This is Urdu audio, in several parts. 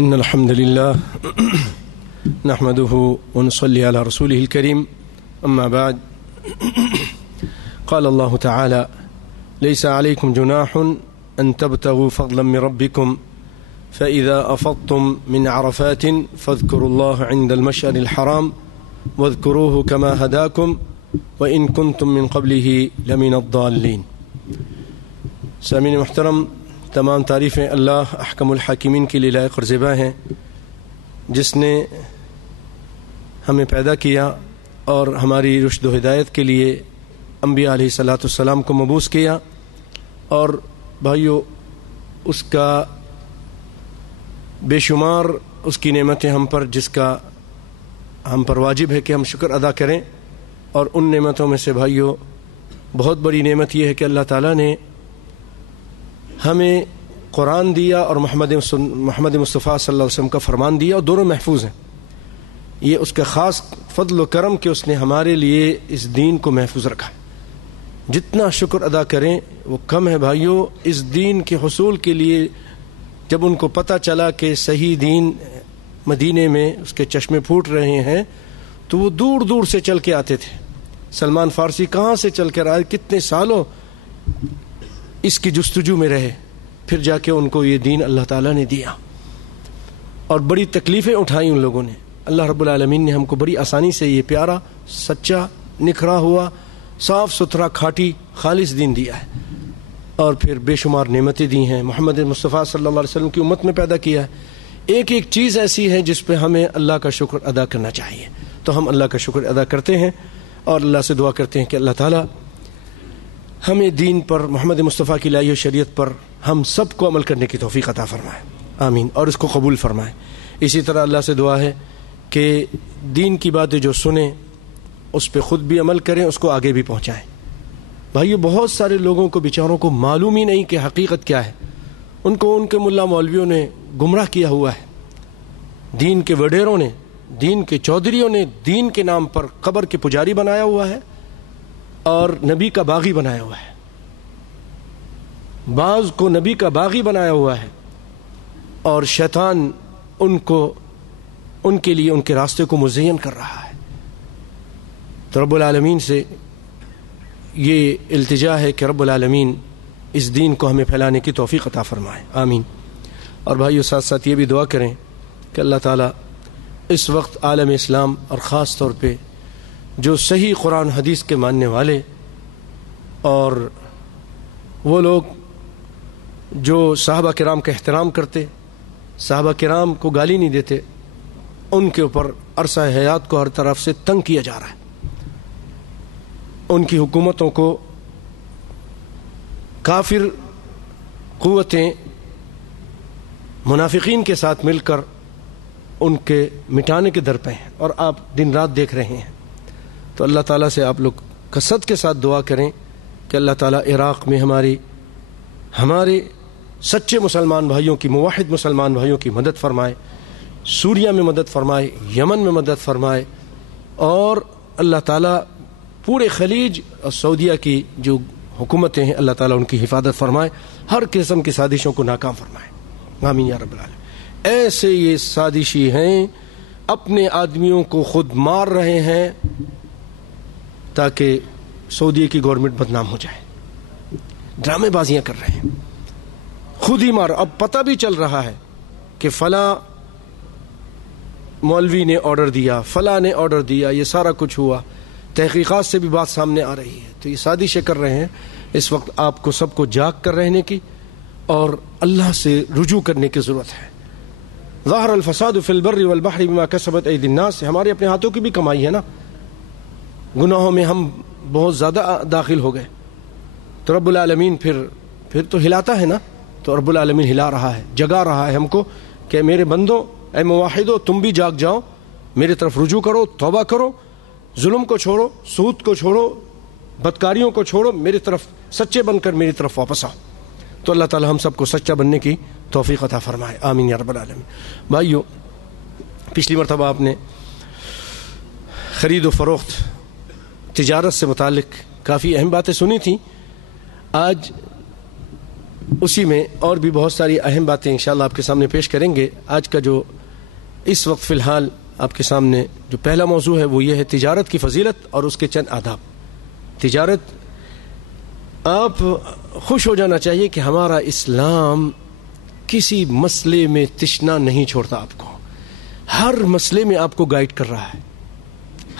إن الحمد لله نحمده ونصلي على رسوله الكريم أما بعد قال الله تعالى ليس عليكم جناح أن تبتغوا فضلا من ربكم فإذا أفضتم من عرفات فاذكروا الله عند المشعر الحرام واذكروه كما هداكم وإن كنتم من قبله لمن الضالين. سامعین محترم، تمام تعریفیں اللہ احکم الحاکمین کے لیے لائق اور زیبا ہیں، جس نے ہمیں پیدا کیا اور ہماری رشد و ہدایت کے لیے انبیاء علیہ الصلاۃ والسلام کو مبعوث کیا، اور بھائیو اس کا بے شمار اس کی نعمتیں ہم پر، جس کا ہم پر واجب ہے کہ ہم شکر ادا کریں. اور ان نعمتوں میں سے بھائیو بہت بڑی نعمت یہ ہے کہ اللہ تعالیٰ نے ہمیں قرآن دیا اور محمد مصطفیٰ صلی اللہ علیہ وسلم کا فرمان دیا، اور دونوں محفوظ ہیں. یہ اس کا خاص فضل و کرم کہ اس نے ہمارے لیے اس دین کو محفوظ رکھا. جتنا شکر ادا کریں وہ کم ہے بھائیو. اس دین کے حصول کے لیے جب ان کو پتہ چلا کہ صحیح دین مدینے میں اس کے چشمے پھوٹ رہے ہیں تو وہ دور دور سے چل کے آتے تھے. سلمان فارسی کہاں سے چل کر آئے، کتنے سالوں اس کی جستجو میں رہے، پھر جا کے ان کو یہ دین اللہ تعالیٰ نے دیا، اور بڑی تکلیفیں اٹھائیں ان لوگوں نے. اللہ رب العالمین نے ہم کو بڑی آسانی سے یہ پیارا، سچا، نکھرا ہوا، صاف ستھرا، کھاٹی، خالص دین دیا ہے، اور پھر بے شمار نعمتیں دی ہیں. محمد مصطفیٰ صلی اللہ علیہ وسلم کی امت میں پیدا کیا ہے. ایک ایک چیز ایسی ہے جس پہ ہمیں اللہ کا شکر ادا کرنا چاہیے. تو ہم اللہ کا شکر ادا کرتے ہیں اور اللہ سے دعا کرتے ہیں کہ اللہ تعالیٰ ہمیں دین پر، محمد مصطفیٰ کی لائی ہوئی شریعت پر ہم سب کو عمل کرنے کی توفیق عطا فرمائے، آمین، اور اس کو قبول فرمائے. اسی طرح اللہ سے دعا ہے کہ دین کی باتیں جو سنیں اس پہ خود بھی عمل کریں، اس کو آگے بھی پہنچائیں. بھائیو بہت سارے لوگوں کو بیچاروں کو معلوم ہی نہیں کہ حقیقت کیا ہے. ان کو ان کے ملا مولویوں نے گمراہ کیا ہوا ہے، دین کے وڈیروں نے، دین کے چودھریوں نے دین کے نام پر قبر کے پجاری بنایا ہوا ہے اور نبی کا باغی بنایا ہوا ہے. بعض کو نبی کا باغی بنایا ہوا ہے، اور شیطان ان کے لیے ان کے راستے کو مزین کر رہا ہے. تو رب العالمین سے یہ التجا ہے کہ رب العالمین اس دین کو ہمیں پھیلانے کی توفیق عطا فرمائے، آمین. اور بھائیو ساتھ ساتھ یہ بھی دعا کریں کہ اللہ تعالیٰ اس وقت عالم اسلام اور خاص طور پہ جو صحیح قرآن حدیث کے ماننے والے اور وہ لوگ جو صحابہ کرام کا احترام کرتے، صحابہ کرام کو گالی نہیں دیتے، ان کے اوپر عرصہ حیات کو ہر طرف سے تنگ کیا جا رہا ہے. ان کی حکومتوں کو کافر قوتیں منافقین کے ساتھ مل کر ان کے مٹانے کے در پہ ہیں، اور آپ دن رات دیکھ رہے ہیں. تو اللہ تعالیٰ سے آپ لوگ کثرت کے ساتھ دعا کریں کہ اللہ تعالیٰ عراق میں ہمارے سچے مسلمان بھائیوں کی، موحد مسلمان بھائیوں کی مدد فرمائے، سوریا میں مدد فرمائے، یمن میں مدد فرمائے، اور اللہ تعالیٰ پورے خلیج اور سعودیہ کی جو حکومتیں ہیں اللہ تعالیٰ ان کی حفاظت فرمائے، ہر قسم کی سازشوں کو ناکام فرمائے، آمین یا رب العالمین. ایسے یہ سازشی ہیں، اپنے آدمیوں کو خود مار رہے ہیں تاکہ سعودیہ کی گورنمنٹ بدنام ہو جائے. ڈرامے بازیاں کر رہے ہیں، خود ہی مار. اب پتہ بھی چل رہا ہے کہ فلاں مولوی نے آرڈر دیا، فلاں نے آرڈر دیا، یہ سارا کچھ ہوا. تحقیقات سے بھی بات سامنے آ رہی ہے. تو یہ سازشیں کر رہے ہیں. اس وقت آپ کو سب کو جاگ کر رہنے کی اور اللہ سے رجوع کرنے کی ضرورت ہے. ظاہر الفساد فی البر والبحر بما کسبت ایدی الناس، ہمارے اپنے ہاتھوں کی بھی کمائی ہے نا. گناہوں میں ہم بہت زیادہ داخل ہو گئے، تو رب العالمین پھر تو ہلاتا ہے نا. تو رب العالمین ہلا رہا ہے، جگا رہا ہے ہم کو کہ میرے بندوں، اے موحدو، تم بھی جاگ جاؤ، میرے طرف رجوع کرو، توبہ کرو، ظلم کو چھوڑو، سود کو چھوڑو، بدکاریوں کو چھوڑو، میری طرف سچے بن کر میری طرف واپس آؤ. تو اللہ تعالی ہم سب کو سچا بننے کی توفیق عطا فرمائے، آمین یا رب العالمین. بھائیو، پچھلی مرتبہ آپ نے خرید و فروخت، تجارت سے متعلق کافی اہم باتیں سنی تھیں. آج اسی میں اور بھی بہت ساری اہم باتیں انشاءاللہ آپ کے سامنے پیش کریں گے. آج کا جو اس وقت فی الحال آپ کے سامنے جو پہلا موضوع ہے وہ یہ ہے تجارت کی فضیلت اور اس کے چند آداب. تجارت، آپ خوش ہو جانا چاہیے کہ ہمارا اسلام کسی مسئلے میں تشنا نہیں چھوڑتا آپ کو. ہر مسئلے میں آپ کو گائیڈ کر رہا ہے،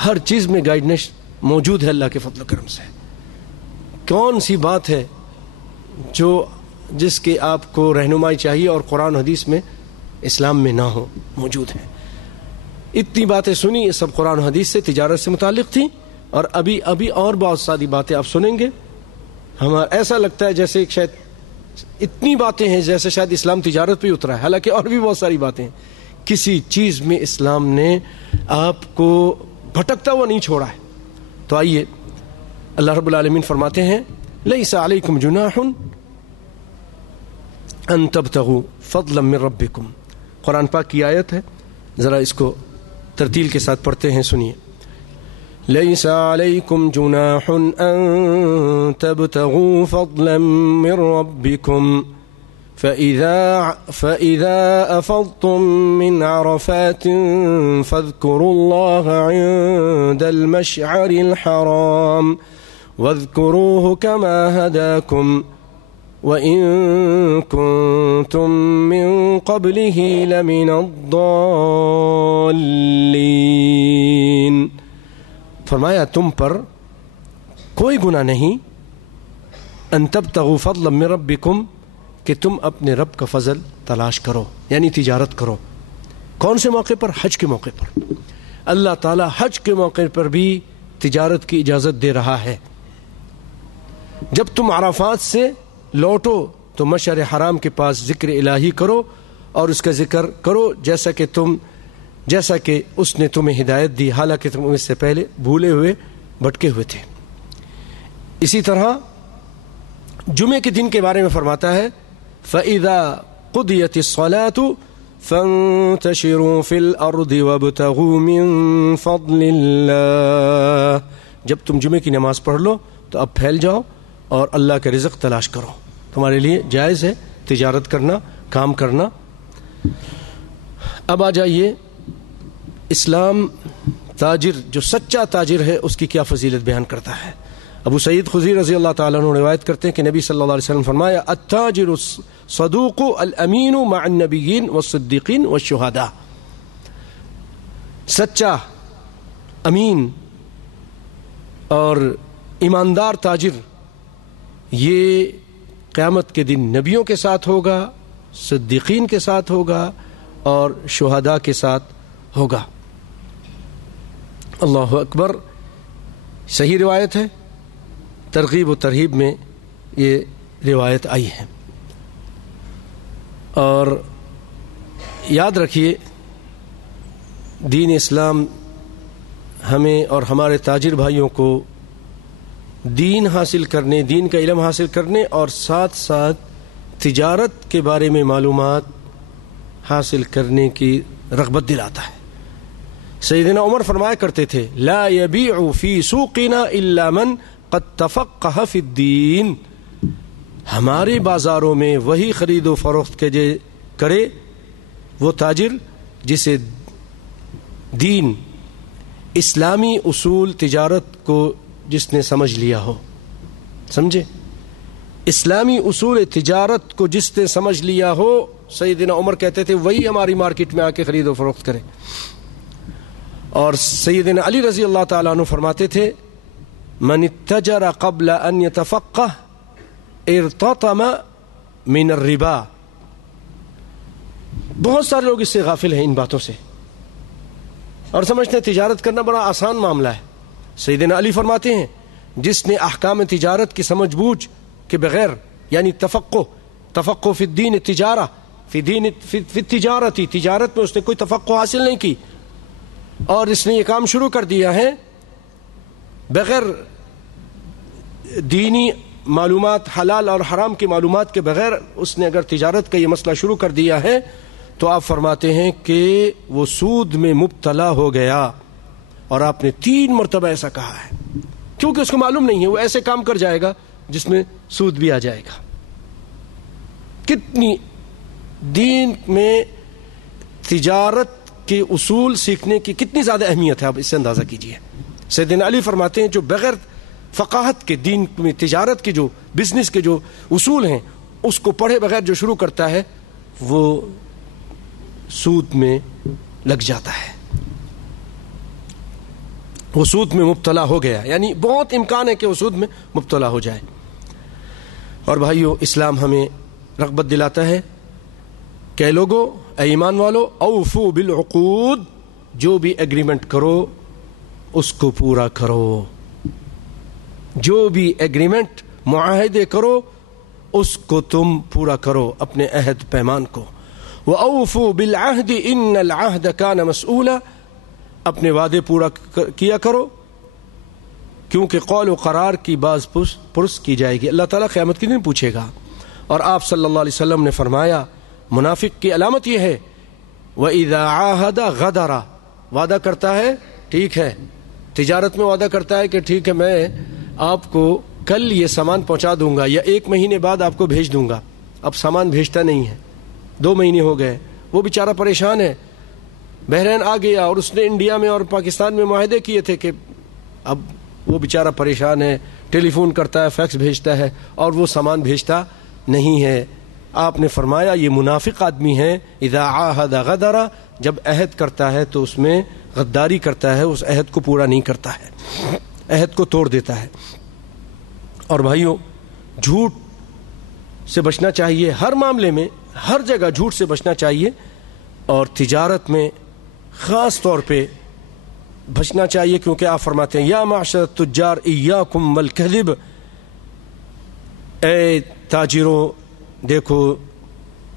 ہر چیز میں گائیڈنس موجود ہے اللہ کے فضل و کرم سے. کون سی بات ہے جس کے آپ کو رہنمائی چاہیے اور قرآن حدیث میں اسلام میں نہ ہو، موجود ہے. اتنی باتیں سنی، یہ سب قرآن حدیث سے تجارت سے متعلق تھیں، اور ابھی اور بہت ساری باتیں آپ سنیں گے. ہمارا ایسا لگتا ہے جیسے شاید اتنی باتیں ہیں جیسے شاید اسلام تجارت پہ اترا ہے، حالانکہ اور بھی بہت ساری باتیں ہیں. کسی چیز میں اسلام نے آپ کو بھٹکتا ہوا نہیں چھوڑا ہے. تو آئیے، اللہ رب العالمین فرماتے ہیں لیس علیکم جناح ان تبتغوا فضلا من ربکم. قرآن پاک کی آیت ہے، ذرا اس کو ترتیل کے ساتھ پڑھتے ہیں، سنیے. لیس علیکم جناح ان تبتغوا فضلا من ربکم فإذا أفضتم من عرفات فاذكروا الله عند المشعر الحرام واذكروه كما هداكم وإن كنتم من قبله لمن الضالين. فرمایا تم پر کوئی گناہ نہیں، ان تبتغوا فضلا من ربکم، کہ تم اپنے رب کا فضل تلاش کرو، یعنی تجارت کرو. کون سے موقع پر؟ حج کے موقع پر. اللہ تعالی حج کے موقع پر بھی تجارت کی اجازت دے رہا ہے. جب تم عرفات سے لوٹو تو مشعر حرام کے پاس ذکر الہی کرو اور اس کا ذکر کرو جیسا کہ اس نے تمہیں ہدایت دی، حالانکہ تم اس سے پہلے بھولے ہوئے بھٹکے ہوئے تھے. اسی طرح جمعے کے دن کے بارے میں فرماتا ہے فَإِذَا قُضِيَتِ الصَّلَاةُ فَانْتَشِرُوا فِي الْأَرْضِ وَابْتَغُوا مِنْ فَضْلِ اللَّهِ. جب تم جمعے کی نماز پڑھ لو تو اب پھیل جاؤ اور اللہ کا رزق تلاش کرو. تمہارے لیے جائز ہے تجارت کرنا، کام کرنا. اب آ جائیے، اسلام تاجر، جو سچا تاجر ہے، اس کی کیا فضیلت بیان کرتا ہے. ابو سعید خدری رضی اللہ تعالیٰ عنہ روایت کرتے ہیں کہ نبی صلی اللہ علیہ وسلم فرمایا التاجر الصدوق الامین مع النبیین والصدیقین والشہداء. سچا، امین اور ایماندار تاجر یہ قیامت کے دن نبیوں کے ساتھ ہوگا، صدیقین کے ساتھ ہوگا اور شہداء کے ساتھ ہوگا. اللہ اکبر. صحیح روایت ہے، ترغیب و ترہیب میں یہ روایت آئی ہے. اور یاد رکھیے، دین اسلام ہمیں اور ہمارے تاجر بھائیوں کو دین حاصل کرنے، دین کا علم حاصل کرنے اور ساتھ ساتھ تجارت کے بارے میں معلومات حاصل کرنے کی رغبت دلاتا ہے. سیدنا عمر فرمایا کرتے تھے لا یبیع فی سوقنا الا من قد تفقہ فی الدین. ہمارے بازاروں میں وہی خرید و فروخت کرے وہ تاجر جسے دین، اسلامی اصول تجارت کو جس نے سمجھ لیا ہو. سمجھے؟ اسلامی اصول تجارت کو جس نے سمجھ لیا ہو، سیدنا عمر کہتے تھے وہی ہماری مارکیٹ میں آ کے خرید و فروخت کرے. اور سیدنا علی رضی اللہ تعالیٰ عنہ فرماتے تھے من اتجر قبل ان يتفقه ارتطم من الربا. بہت سارے لوگ اس سے غافل ہیں، ان باتوں سے، اور سمجھتے ہیں تجارت کرنا بڑا آسان معاملہ ہے. سیدنا علی فرماتے ہیں جس نے احکام تجارت کی سمجھ بوجھ کے بغیر، یعنی تفقہ فی الدین تجارہ فی التجارتی، تجارت میں اس نے کوئی تفقہ حاصل نہیں کی اور اس نے یہ کام شروع کر دیا ہے بغیر دینی معلومات، حلال اور حرام کی معلومات کے بغیر اس نے اگر تجارت کا یہ مسئلہ شروع کر دیا ہے تو آپ فرماتے ہیں کہ وہ سود میں مبتلا ہو گیا. اور آپ نے 3 مرتبہ ایسا کہا ہے، کیونکہ اس کو معلوم نہیں ہے، وہ ایسے کام کر جائے گا جس میں سود بھی آ جائے گا. کتنی دین میں تجارت کے اصول سیکھنے کی کتنی زیادہ اہمیت ہے، آپ اس سے اندازہ کیجئے۔ سیدنا علی فرماتے ہیں جو بغیر فقاہت کے دین میں تجارت کے جو بزنس کے جو اصول ہیں اس کو پڑھے بغیر جو شروع کرتا ہے وہ سود میں لگ جاتا ہے، وہ سود میں مبتلا ہو گیا، یعنی بہت امکان ہے کہ وہ سود میں مبتلا ہو جائے۔ اور بھائیو، اسلام ہمیں رغبت دلاتا ہے کہ لوگوں، اے ایمان والو، اوفو بالعقود، جو بھی ایگریمنٹ کرو اس کو پورا کرو، جو بھی ایگریمنٹ معاہدے کرو اس کو تم پورا کرو، اپنے عہد پیمان کو۔ وَأَوْفُوا بِالْعَهْدِ إِنَّ الْعَهْدَ كَانَ مَسْئُولًا، اپنے وعدے پورا کیا کرو کیونکہ قول و قرار کی باز پرس کی جائے گی، اللہ تعالیٰ قیامت کے دن پوچھے گا۔ اور آپ صلی اللہ علیہ وسلم نے فرمایا منافق کی علامت یہ ہے وَإِذَا عَاهَدَ غَدَرَ، وعدہ کرتا ہے، ٹھیک ہے، تجارت میں وعدہ کرتا ہے کہ ٹھیک ہے میں آپ کو کل یہ سامان پہنچا دوں گا یا 1 مہینے بعد آپ کو بھیج دوں گا، اب سامان بھیجتا نہیں ہے، 2 مہینے ہو گئے، وہ بیچارہ پریشان ہے، بحرین آ گیا اور اس نے انڈیا میں اور پاکستان میں معاہدے کیے تھے کہ اب وہ بیچارہ پریشان ہے، ٹیلی فون کرتا ہے، فیکس بھیجتا ہے اور وہ سامان بھیجتا نہیں ہے۔ آپ نے فرمایا یہ منافق آدمی ہے، اذا عاہد غدر، جب عہد کرتا ہے تو اس میں غداری کرتا ہے، اس عہد کو پورا نہیں کرتا ہے، عہد کو توڑ دیتا ہے۔ اور بھائیو، جھوٹ سے بچنا چاہیے، ہر معاملے میں ہر جگہ جھوٹ سے بچنا چاہیے، اور تجارت میں خاص طور پہ بچنا چاہیے، کیونکہ آپ فرماتے ہیں یا معشر التجار ایاکم والکذب، اے تاجروں دیکھو،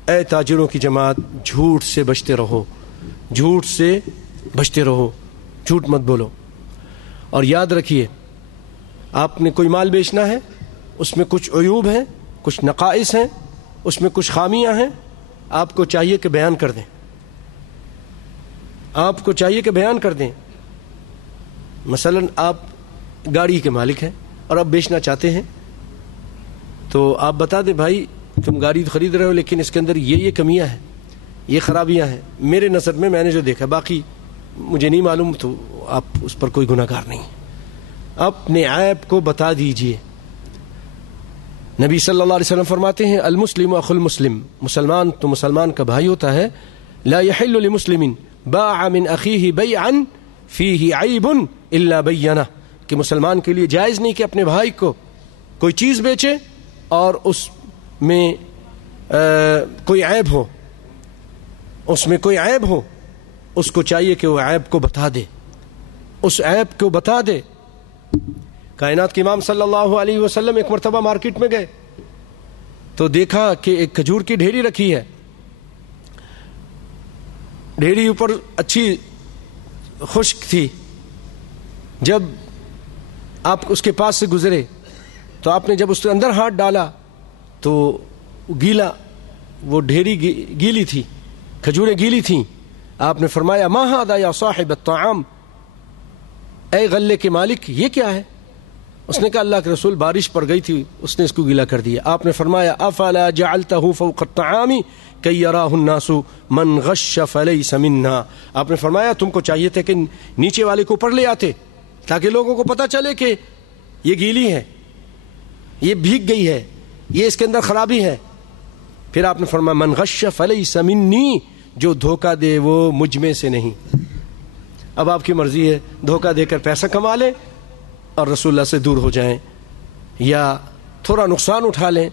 اے تاجروں کی جماعت، جھوٹ سے بچتے رہو، جھوٹ سے بچتے رہو، جھوٹ مت بولو۔ اور یاد رکھیے، آپ نے کوئی مال بیچنا ہے، اس میں کچھ عیوب ہیں، کچھ نقائص ہیں، اس میں کچھ خامیاں ہیں، آپ کو چاہیے کہ بیان کر دیں، آپ کو چاہیے کہ بیان کر دیں۔ مثلا آپ گاڑی کے مالک ہیں اور آپ بیچنا چاہتے ہیں تو آپ بتا دیں بھائی تم گاڑی خرید رہے ہو لیکن اس کے اندر یہ کمیاں ہیں، یہ خرابیاں ہیں، میرے نظر میں نے جو دیکھا، باقی مجھے نہیں معلوم، تو آپ اس پر کوئی گناہ گار نہیں، اپنے عیب کو بتا دیجئے۔ نبی صلی اللہ علیہ وسلم فرماتے ہیں المسلم اخو المسلم، مسلمان تو مسلمان کا بھائی ہوتا ہے، لا يحل لمسلم باع من اخیہ بیعا فیہ عیب الا بینہ، کہ مسلمان کے لیے جائز نہیں کہ اپنے بھائی کو کوئی چیز بیچے اور اس میں کوئی عیب ہو، اس میں کوئی عیب ہو، اس کو چاہیے کہ وہ عیب کو بتا دے، اس عیب کو بتا دے۔ کائنات کے امام صلی اللہ علیہ وسلم ایک مرتبہ مارکیٹ میں گئے تو دیکھا کہ ایک کھجور کی ڈھیری رکھی ہے، ڈھیری اوپر اچھی خشک تھی، جب آپ اس کے پاس سے گزرے تو آپ نے جب اس کے اندر ہاتھ ڈالا تو گیلا، وہ ڈھیری گیلی تھی، کھجوریں گیلی تھیں۔ آپ نے فرمایا ما ھذا یا صاحب الطعام، اے غلے کے مالک یہ کیا ہے؟ اس نے کہا اللہ کے رسول بارش پڑ گئی تھی اس نے اس کو گیلا کر دیا۔ آپ نے فرمایا افلا جعلتہ فوق الطعام کی یراہ الناس من غش فلیس منا، آپ نے فرمایا تم کو چاہیے تھا کہ نیچے والے کو اوپر لے آتے تاکہ لوگوں کو پتہ چلے کہ یہ گیلی ہے، یہ بھیگ گئی ہے، یہ اس کے اندر خرابی ہے۔ پھر آپ نے فرمایا من غش فلیس منی، جو دھوکہ دے وہ مجھ میں سے نہیں۔ اب آپ کی مرضی ہے دھوکہ دے کر پیسہ کما لیں اور رسول اللہ سے دور ہو جائیں، یا تھوڑا نقصان اٹھا لیں،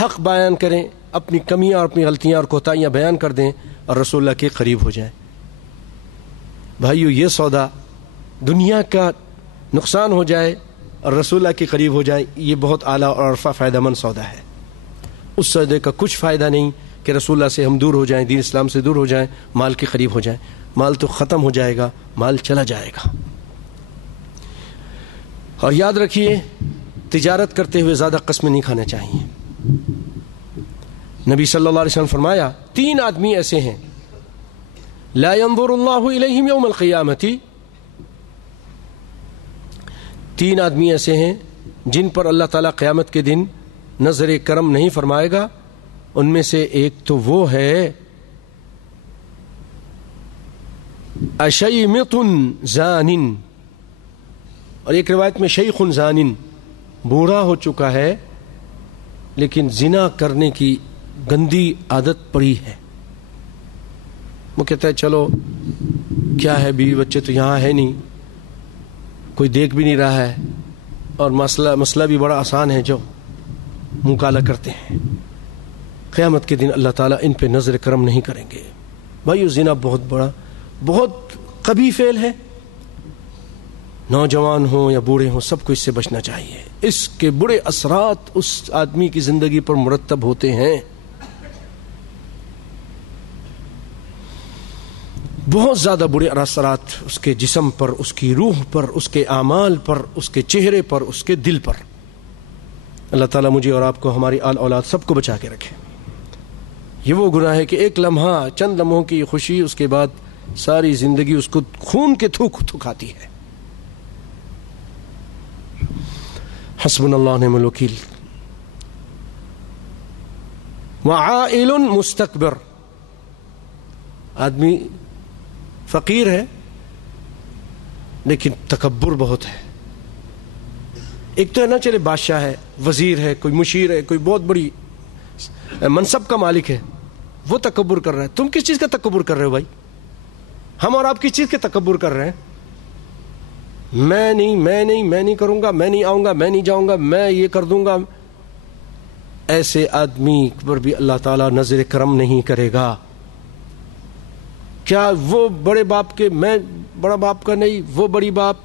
حق بیان کریں، اپنی کمیاں اور اپنی غلطیاں اور کوتاہیاں بیان کر دیں اور رسول اللہ کے قریب ہو جائیں۔ بھائیو، یہ سودا دنیا کا نقصان ہو جائے اور رسول اللہ کے قریب ہو جائے، یہ بہت اعلیٰ اور عرفہ فائدہ مند سودا ہے۔ اس سودے کا کچھ فائدہ نہیں کہ رسول اللہ سے ہم دور ہو جائیں، دین اسلام سے دور ہو جائیں، مال کے قریب ہو جائیں، مال تو ختم ہو جائے گا، مال چلا جائے گا۔ اور یاد رکھیے تجارت کرتے ہوئے زیادہ قسمیں نہیں کھانا چاہیے۔ نبی صلی اللہ علیہ وسلم فرمایا 3 آدمی ایسے ہیں لا ينظر اللہ الیہم یوم القیامۃ، 3 آدمی ایسے ہیں جن پر اللہ تعالیٰ قیامت کے دن نظر کرم نہیں فرمائے گا، ان میں سے ایک تو وہ ہے اشیمط زان، اور ایک روایت میں شیخ زان، بوڑھا ہو چکا ہے لیکن زنا کرنے کی گندی عادت پڑی ہے. وہ کہتا ہے چلو کیا ہے، بیوی بچے تو یہاں ہے نہیں، کوئی دیکھ بھی نہیں رہا ہے، اور مسئلہ بھی بڑا آسان ہے، جو منہ کالا کرتے ہیں. قیامت کے دن اللہ تعالیٰ ان پہ نظر کرم نہیں کریں گے. بھائی زنا بہت بڑا، بہت قبیح فعل ہے. نوجوان ہوں یا بوڑھے ہوں سب کو اس سے بچنا چاہیے. اس کے برے اثرات اس آدمی کی زندگی پر مرتب ہوتے ہیں. بہت زیادہ برے اثرات اس کے جسم پر، اس کی روح پر، اس کے اعمال پر، اس کے چہرے پر، اس کے دل پر. اللہ تعالیٰ مجھے اور آپ کو، ہماری آل اولاد سب کو بچا کے رکھے. یہ وہ گناہ ہے کہ ایک لمحہ، چند لمحوں کی خوشی، اس کے بعد ساری زندگی اس کو خون کے تھوک تھکاتی ہے. حسبنا اللہ نعم الوکیل. وعائل مستکبر، آدمی فقیر ہے لیکن تکبر بہت ہے. ایک تو ہے نا، چلے بادشاہ ہے، وزیر ہے، کوئی مشیر ہے، کوئی بہت بڑی منصب کا مالک ہے، وہ تکبر کر رہا ہے. تم کس چیز کا تکبر کر رہے ہو بھائی؟ ہم اور آپ کس چیز کے تکبر کر رہے ہیں؟ میں نہیں کروں گا، میں نہیں آؤں گا، میں نہیں جاؤں گا، میں یہ کر دوں گا. ایسے آدمی پر بھی اللہ تعالیٰ نظر کرم نہیں کرے گا. کیا وہ بڑے باپ کے، میں بڑا باپ کا نہیں، وہ بڑی باپ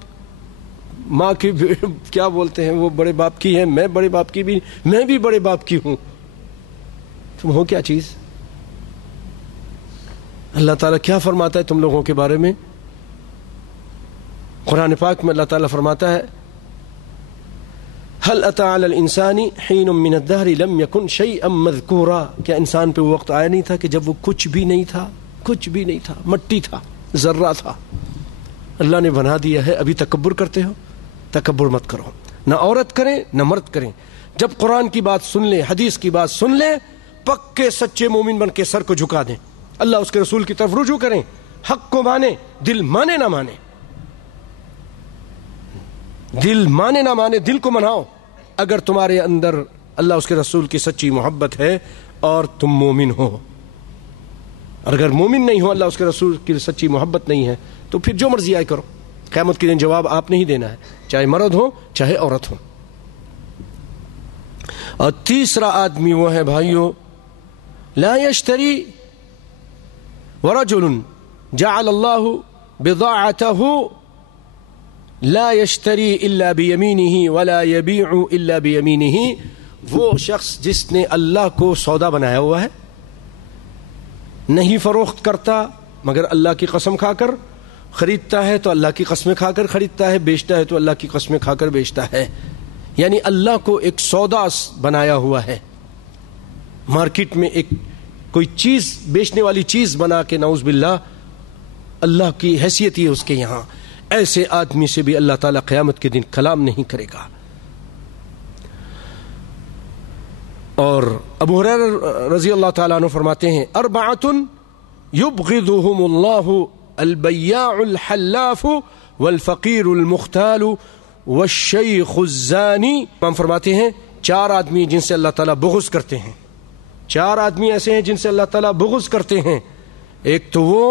ماں کی کیا بولتے ہیں، وہ بڑے باپ کی ہے، میں بڑے باپ کی بھی، میں بھی بڑے باپ کی ہوں. تم ہو کیا چیز؟ اللہ تعالیٰ کیا فرماتا ہے تم لوگوں کے بارے میں؟ قرآن پاک میں اللہ تعالیٰ فرماتا ہے هل اتى على الانسان حين من الدهر لم يكن شيئا مذكورا، کیا انسان پہ وہ وقت آیا نہیں تھا کہ جب وہ کچھ بھی نہیں تھا، کچھ بھی نہیں تھا، مٹی تھا، ذرہ تھا. اللہ نے بنا دیا ہے. ابھی تکبر کرتے ہو؟ تکبر مت کرو. نہ عورت کریں نہ مرد کریں. جب قرآن کی بات سن لیں، حدیث کی بات سن لیں، پکے سچے مومن بن کے سر کو جھکا دیں، اللہ اس کے رسول کی طرف رجوع کریں، حق کو مانے، دل مانے نہ مانے، دل مانے نہ مانے، دل کو مناؤ. اگر تمہارے اندر اللہ اس کے رسول کی سچی محبت ہے اور تم مومن ہو. اگر مومن نہیں ہو، اللہ اس کے رسول کی سچی محبت نہیں ہے، تو پھر جو مرضی آئے کرو. قیامت کے دن جواب آپ نہیں دینا ہے، چاہے مرد ہو چاہے عورت ہو. اور تیسرا آدمی وہ ہے بھائیو، لا یشتری ورجل جعل اللہ بضاعته لا یشتری الا بیمینہ ولا یبیع الا بیمینہ. وہ شخص جس نے اللہ کو سودا بنایا ہوا ہے، نہیں فروخت کرتا مگر اللہ کی قسم کھا کر، خریدتا ہے تو اللہ کی قسمیں کھا کر خریدتا ہے، بیچتا ہے تو اللہ کی قسمیں کھا کر بیچتا ہے. یعنی اللہ کو ایک سودا بنایا ہوا ہے، مارکیٹ میں ایک کوئی چیز بیچنے والی چیز بنا کے، نعوذ باللہ، اللہ کی حیثیت ہی اس کے یہاں. ایسے آدمی سے بھی اللہ تعالیٰ قیامت کے دن کلام نہیں کرے گا. اور ابو ہریرہ رضی اللہ تعالیٰ عنہ فرماتے ہیں اربعۃ یبغضهم اللہ البیاع الحلاف والفقیر المختال والشیخ الزانی. ہم فرماتے ہیں 4 آدمی جن سے اللہ تعالیٰ بغض کرتے ہیں. 4 آدمی ایسے ہیں جن سے اللہ تعالیٰ بغض کرتے ہیں. ایک تو وہ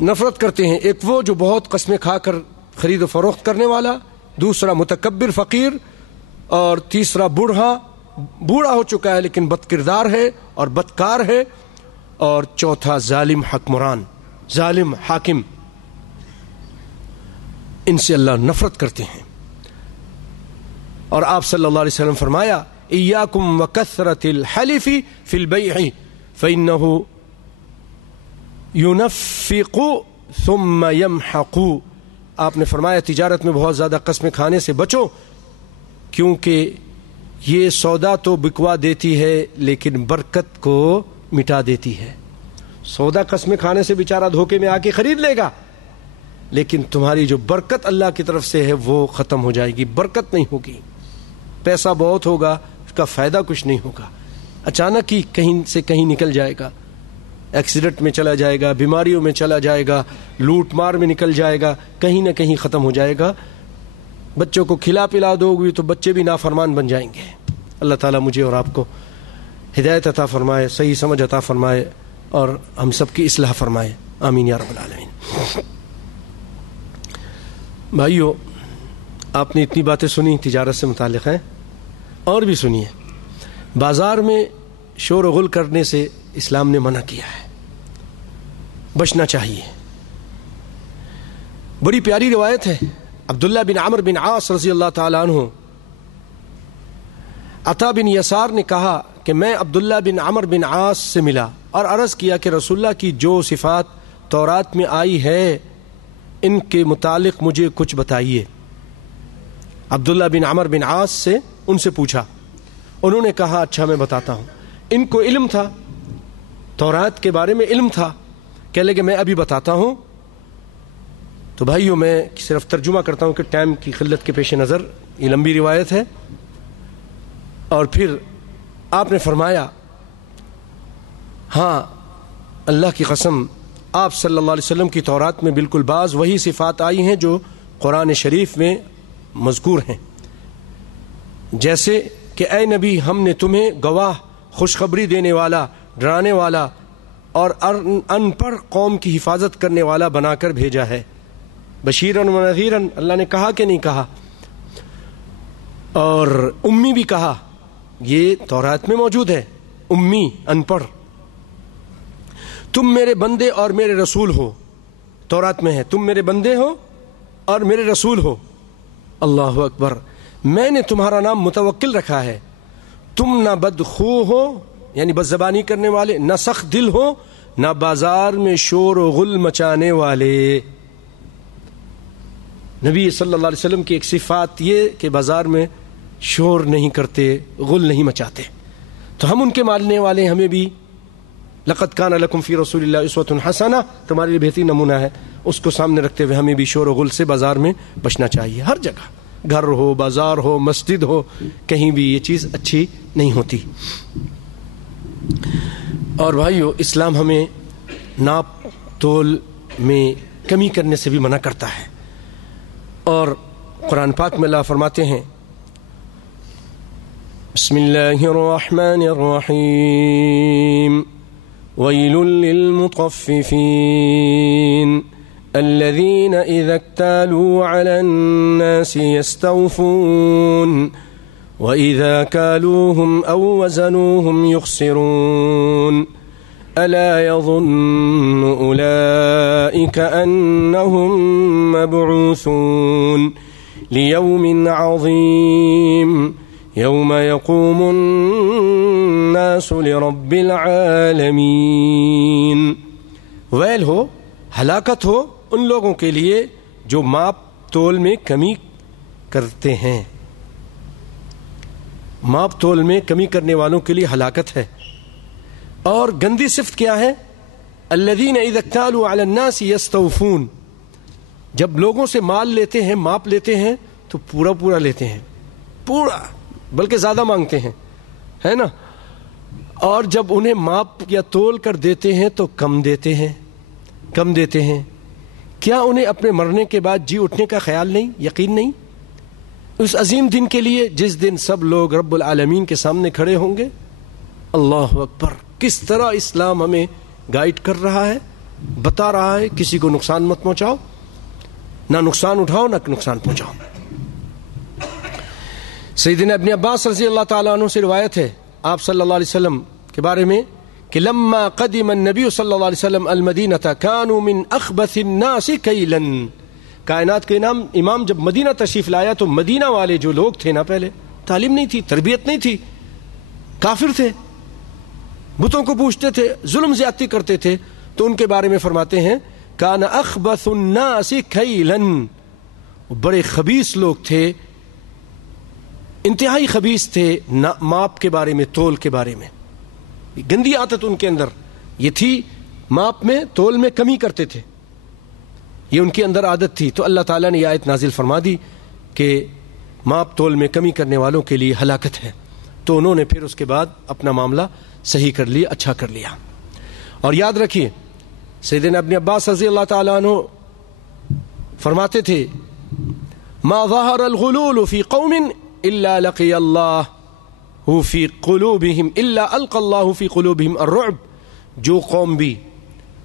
نفرت کرتے ہیں، ایک وہ جو بہت قسمیں کھا کر خرید و فروخت کرنے والا، دوسرا متکبر فقیر، اور تیسرا بوڑھا ہو چکا ہے لیکن بد کردار ہے اور بدکار ہے، اور چوتھا ظالم حکمران، ظالم حاکم. ان سے اللہ نفرت کرتے ہیں. اور آپ صلی اللہ علیہ وسلم فرمایا ایاکم وکثرت الحلف فی البیع فإنہ ينفق ثم يمحق. آپ نے فرمایا تجارت میں بہت زیادہ قسمیں کھانے سے بچو، کیونکہ یہ سودا تو بکوا دیتی ہے لیکن برکت کو مٹا دیتی ہے. سودا قسمیں کھانے سے بیچارہ دھوکے میں آ کے خرید لے گا، لیکن تمہاری جو برکت اللہ کی طرف سے ہے وہ ختم ہو جائے گی، برکت نہیں ہوگی. پیسہ بہت ہوگا، کا فائدہ کچھ نہیں ہوگا. اچانک ہی کہیں سے کہیں نکل جائے گا, ایکسیڈنٹ میں چلا جائے گا, بیماریوں میں چلا جائے گا, لوٹ مار میں نکل جائے گا, کہیں نہ کہیں ختم ہو جائے گا. بچوں کو کھلا پلا دو گی تو بچے بھی نافرمان بن جائیں گے. اللہ تعالیٰ مجھے اور آپ کو ہدایت عطا فرمائے, صحیح سمجھ عطا فرمائے اور ہم سب کی اصلاح فرمائے. آمین یا رب العالمین. بھائیو, آپ نے اتنی باتیں سنی تجارت سے متعلق ہیں, اور بھی سنیے. بازار میں شور و غل کرنے سے اسلام نے منع کیا ہے, بچنا چاہیے. بڑی پیاری روایت ہے. عبداللہ بن عمرو بن عاص رضی اللہ تعالیٰ عنہ, عطا بن یسار نے کہا کہ میں عبداللہ بن عمرو بن عاص سے ملا اور عرض کیا کہ رسول اللہ کی جو صفات تورات میں آئی ہے ان کے متعلق مجھے کچھ بتائیے. عبداللہ بن عمرو بن عاص سے ان سے پوچھا. انہوں نے کہا اچھا میں بتاتا ہوں. ان کو علم تھا, تورات کے بارے میں علم تھا. کہنے لگے میں ابھی بتاتا ہوں. تو بھائیو میں صرف ترجمہ کرتا ہوں کہ ٹائم کی قلت کے پیش نظر یہ لمبی روایت ہے. اور پھر آپ نے فرمایا ہاں اللہ کی قسم آپ صلی اللہ علیہ وسلم کی تورات میں بالکل بعض وہی صفات آئی ہیں جو قرآن شریف میں مذکور ہیں, جیسے کہ اے نبی ہم نے تمہیں گواہ, خوشخبری دینے والا, ڈرانے والا اور ان پڑھ قوم کی حفاظت کرنے والا بنا کر بھیجا ہے. بشیرن و نذیرن اللہ نے کہا کہ نہیں کہا. اور امی بھی کہا, یہ تورات میں موجود ہے. امی ان پڑھ. تم میرے بندے اور میرے رسول ہو, تورات میں ہے تم میرے بندے ہو اور میرے رسول ہو. اللہ اکبر. میں نے تمہارا نام متوکل رکھا ہے. تم نہ بدخو ہو یعنی بد زبانی کرنے والے, نہ سخت دل ہو, نہ بازار میں شور و غل مچانے والے. نبی صلی اللہ علیہ وسلم کی ایک صفات یہ کہ بازار میں شور نہیں کرتے, غل نہیں مچاتے. تو ہم ان کے ماننے والے, ہمیں بھی لقد کان لکم فی رسول اللہ اسوۃ حسنہ تمہارے لیے بہترین نمونہ ہے, اس کو سامنے رکھتے ہوئے ہمیں بھی شور و غل سے بازار میں بچنا چاہیے. ہر جگہ, گھر ہو, بازار ہو, مسجد ہو, کہیں بھی یہ چیز اچھی نہیں ہوتی. اور بھائیو اسلام ہمیں ناپ تول میں کمی کرنے سے بھی منع کرتا ہے. اور قرآن پاک میں اللہ فرماتے ہیں بسم اللہ الرحمن الرحیم ویل للمطففین الذین اذا اکتالوا علی الناس یستوفون وَإِذَا كَالُوهُمْ أَوْ وَزَنُوهُمْ يُخْسِرُونَ أَلَا يَظُنُّ أُولَئِكَ أَنَّهُمْ مَبْعُوثُونَ لِيَوْمٍ عَظِيمٍ يَوْمَ يَقُومُ النَّاسُ لِرَبِّ الْعَالَمِينَ. ویل ہو, ہلاکت ہو ان لوگوں کے لیے جو ماپ تول میں کمی کرتے ہیں. ماپ تول میں کمی کرنے والوں کے لیے ہلاکت ہے. اور گندی صفت کیا ہے؟ الذین اذا اکتالوا علی الناس یستوفون. جب لوگوں سے مال لیتے ہیں, ماپ لیتے ہیں تو پورا پورا لیتے ہیں, پورا, بلکہ زیادہ مانگتے ہیں, ہے نا. اور جب انہیں ماپ یا تول کر دیتے ہیں تو کم دیتے ہیں, کم دیتے ہیں. کیا انہیں اپنے مرنے کے بعد جی اٹھنے کا خیال نہیں, یقین نہیں اس عظیم دن کے لیے جس دن سب لوگ رب العالمین کے سامنے کھڑے ہوں گے؟ اللہ اکبر. کس طرح اسلام ہمیں گائیڈ کر رہا ہے, بتا رہا ہے کسی کو نقصان مت پہنچاؤ, نہ نقصان اٹھاؤ نہ نقصان پہنچاؤ. سیدنا ابن عباس رضی اللہ تعالیٰ عنہ سے روایت ہے آپ صلی اللہ علیہ وسلم کے بارے میں کہ لما قدم النبی صلی اللہ علیہ وسلم المدینہ كانوا من اخبث الناس کیلا. کائنات کے امام جب مدینہ تشریف لایا تو مدینہ والے جو لوگ تھے نا, پہلے تعلیم نہیں تھی, تربیت نہیں تھی, کافر تھے, بتوں کو پوچھتے تھے, ظلم زیادتی کرتے تھے. تو ان کے بارے میں فرماتے ہیں کان اخبث الناس کیلا, بڑے خبیث لوگ تھے, انتہائی خبیث تھے ماپ کے بارے میں, تول کے بارے میں. گندی عادت ان کے اندر یہ تھی, ماپ میں تول میں کمی کرتے تھے, یہ ان کے اندر عادت تھی. تو اللہ تعالیٰ نے یہ آیت نازل فرما دی کہ ماپ تول میں کمی کرنے والوں کے لیے ہلاکت ہے. تو انہوں نے پھر اس کے بعد اپنا معاملہ صحیح کر لیا، اچھا کر لیا. اور یاد رکھیے سیدنا ابن عباس رضی اللہ تعالیٰ عنہ فرماتے تھے ما ظہر الغلول فی قوم الا لقی اللہ فی قلوبہم الا القى اللہ فی قلوبہم الرعب. جو قوم بھی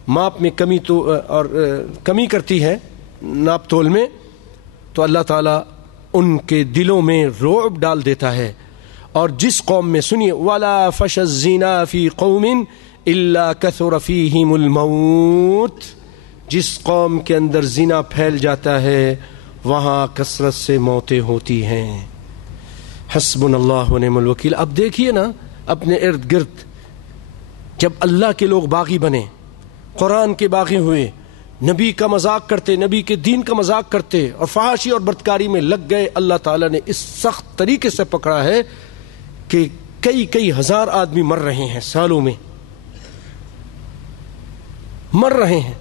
ماپ میں کمی کرتی ہے ناپ تول میں تو اللہ تعالیٰ ان کے دلوں میں رعب ڈال دیتا ہے. اور جس قوم میں سنیے ولا فش الزنا فی قوم الا کثر فیہم الموت، جس قوم کے اندر زنا پھیل جاتا ہے وہاں کثرت سے موتیں ہوتی ہیں. حسبنا اللہ ونعم الوکیل. اب دیکھیے نا اپنے ارد گرد جب اللہ کے لوگ باغی بنے، قرآن کے باغی ہوئے، نبی کا مذاق کرتے، نبی کے دین کا مذاق کرتے اور فحاشی اور بدکاری میں لگ گئے، اللہ تعالیٰ نے اس سخت طریقے سے پکڑا ہے کہ کئی ہزار آدمی مر رہے ہیں، سالوں میں مر رہے ہیں.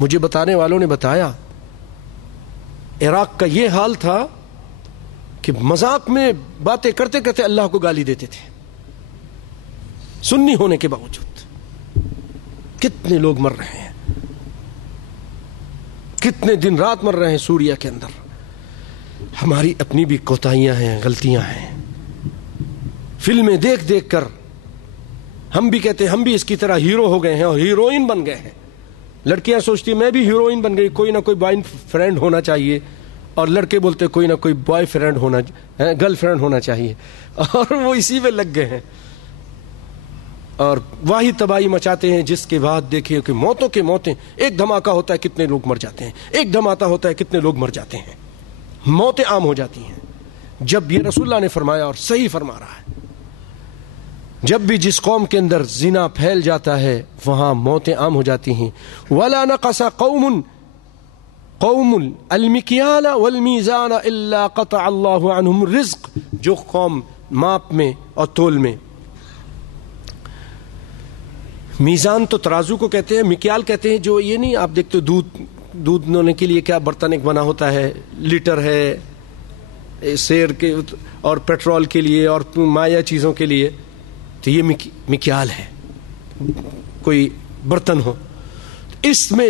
مجھے بتانے والوں نے بتایا عراق کا یہ حال تھا کہ مذاق میں باتیں کرتے کرتے اللہ کو گالی دیتے تھے سنی ہونے کے باوجود. کتنے لوگ مر رہے ہیں، کتنے دن رات مر رہے ہیں سوریا کے اندر. ہماری اپنی بھی کوتاہیاں ہیں، غلطیاں ہیں. فلمیں دیکھ دیکھ کر ہم بھی کہتے ہیں ہم بھی اس کی طرح ہیرو ہو گئے ہیں اور ہیروئن بن گئے ہیں. لڑکیاں سوچتی ہیں میں بھی ہیروئن بن گئی، کوئی نہ کوئی بوائے فرینڈ ہونا چاہیے، اور لڑکے بولتے کوئی نہ کوئی بوائے فرینڈ ہونا، گرل فرینڈ ہونا چاہیے، اور وہ اسی میں لگ گئے ہیں اور واہی تباہی مچاتے ہیں. جس کے بعد دیکھیے کہ موتوں کے موتیں، ایک دھماکہ ہوتا ہے کتنے لوگ مر جاتے ہیں، ایک دھماکہ ہوتا ہے کتنے لوگ مر جاتے ہیں، موتیں عام ہو جاتی ہیں. جب یہ رسول اللہ نے فرمایا اور صحیح فرما رہا ہے، جب بھی جس قوم کے اندر زنا پھیل جاتا ہے وہاں موتیں عام ہو جاتی ہیں. ولا نقص قوم المکیال والمیزان الا قطع اللہ عنہم الرزق. جو قوم ماپ میں اور تول میں، میزان تو ترازو کو کہتے ہیں، مکیال کہتے ہیں جو یہ نہیں آپ دیکھتے دودھ نونے کے لیے کیا برتن ایک بنا ہوتا ہے، لیٹر ہے سیر کے اور پیٹرول کے لیے اور مائع چیزوں کے لیے، تو یہ مکیال ہے کوئی برتن ہو. اس میں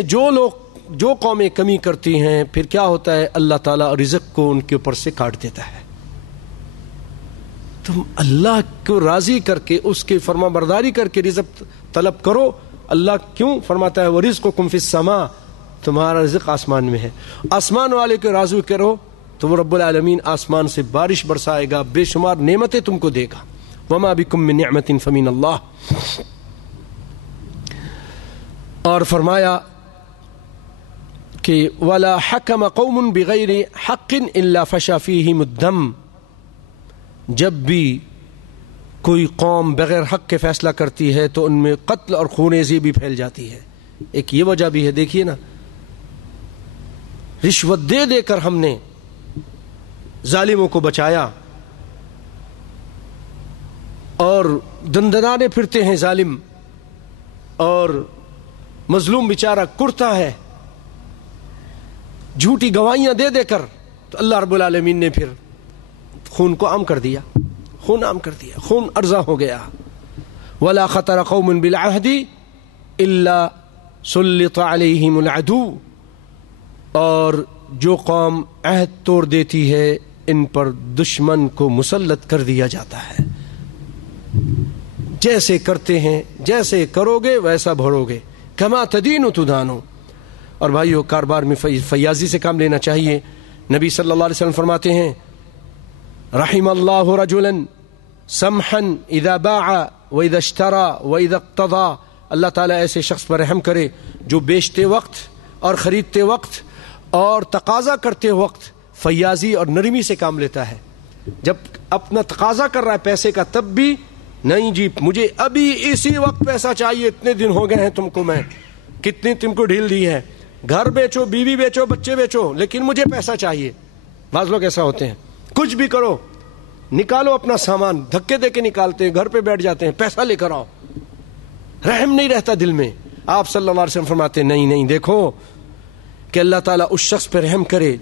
جو قومیں کمی کرتی ہیں پھر کیا ہوتا ہے، اللہ تعالیٰ رزق کو ان کے اوپر سے کاٹ دیتا ہے. تم اللہ کو راضی کر کے اس کے فرما برداری کر کے رزق طلب کرو. اللہ کیوں فرماتا ہے وَرِزْقُكُمْ فِي السَّمَاءِ، تمہارا رزق آسمان میں ہے. آسمان والے کو راضی کرو تو وہ رب العالمین آسمان سے بارش برسائے گا، بے شمار نعمتیں تم کو دے گا. وَمَا بِكُم مِّن نِعْمَةٍ فَمِنَ اللَّهِ. اور فرمایا کہ وَلَا حَكَمَ قَوْمٌ بِغَيْرِ حَقٍّ إِلَّا فَشَا فِيهِمُ الدَّمَ. جب بھی کوئی قوم بغیر حق کے فیصلہ کرتی ہے تو ان میں قتل اور خونریزی بھی پھیل جاتی ہے. ایک یہ وجہ بھی ہے، دیکھیے نا رشوت دے دے کر ہم نے ظالموں کو بچایا اور دندنانے پھرتے ہیں ظالم اور مظلوم بیچارہ کرتا ہے جھوٹی گواہیاں دے دے کر. تو اللہ رب العالمین نے پھر خون کو عام کر دیا، خون عام کر دیا، خون ارزاں ہو گیا. ولا خطر قوم بالعہد الا سلط علیہم العدو. اور جو قوم عہد توڑ دیتی ہے ان پر دشمن کو مسلط کر دیا جاتا ہے. جیسے کرتے ہیں، جیسے کرو گے ویسا بھرو گے. کما تدین تدانو. اور بھائیو کاروبار میں فیاضی سے کام لینا چاہیے. نبی صلی اللہ علیہ وسلم فرماتے ہیں رحم اللہ رجلا سمحا اذا باع واذا اشترى واذا اقتضى. اللہ تعالیٰ ایسے شخص پر رحم کرے جو بیچتے وقت اور خریدتے وقت اور تقاضا کرتے وقت فیاضی اور نرمی سے کام لیتا ہے. جب اپنا تقاضا کر رہا ہے پیسے کا تب بھی نہیں جی مجھے ابھی اسی وقت پیسہ چاہیے، اتنے دن ہو گئے ہیں تم کو، میں کتنی تم کو ڈھیل دی ہے، گھر بیچو، بیوی بیچو، بچے بیچو، لیکن مجھے پیسہ چاہیے. بعض لوگ ایسا ہوتے ہیں کچھ بھی کرو، نکالو اپنا سامان، دھکے دے کے نکالتے ہیں، گھر پہ بیٹھ جاتے ہیں، پیسہ لے کر آؤ. رحم نہیں رہتا دل میں. آپ صلی اللہ علیہ وسلم فرماتے نہیں دیکھو کہ اللہ تعالیٰ اس شخص پہ رحم کرے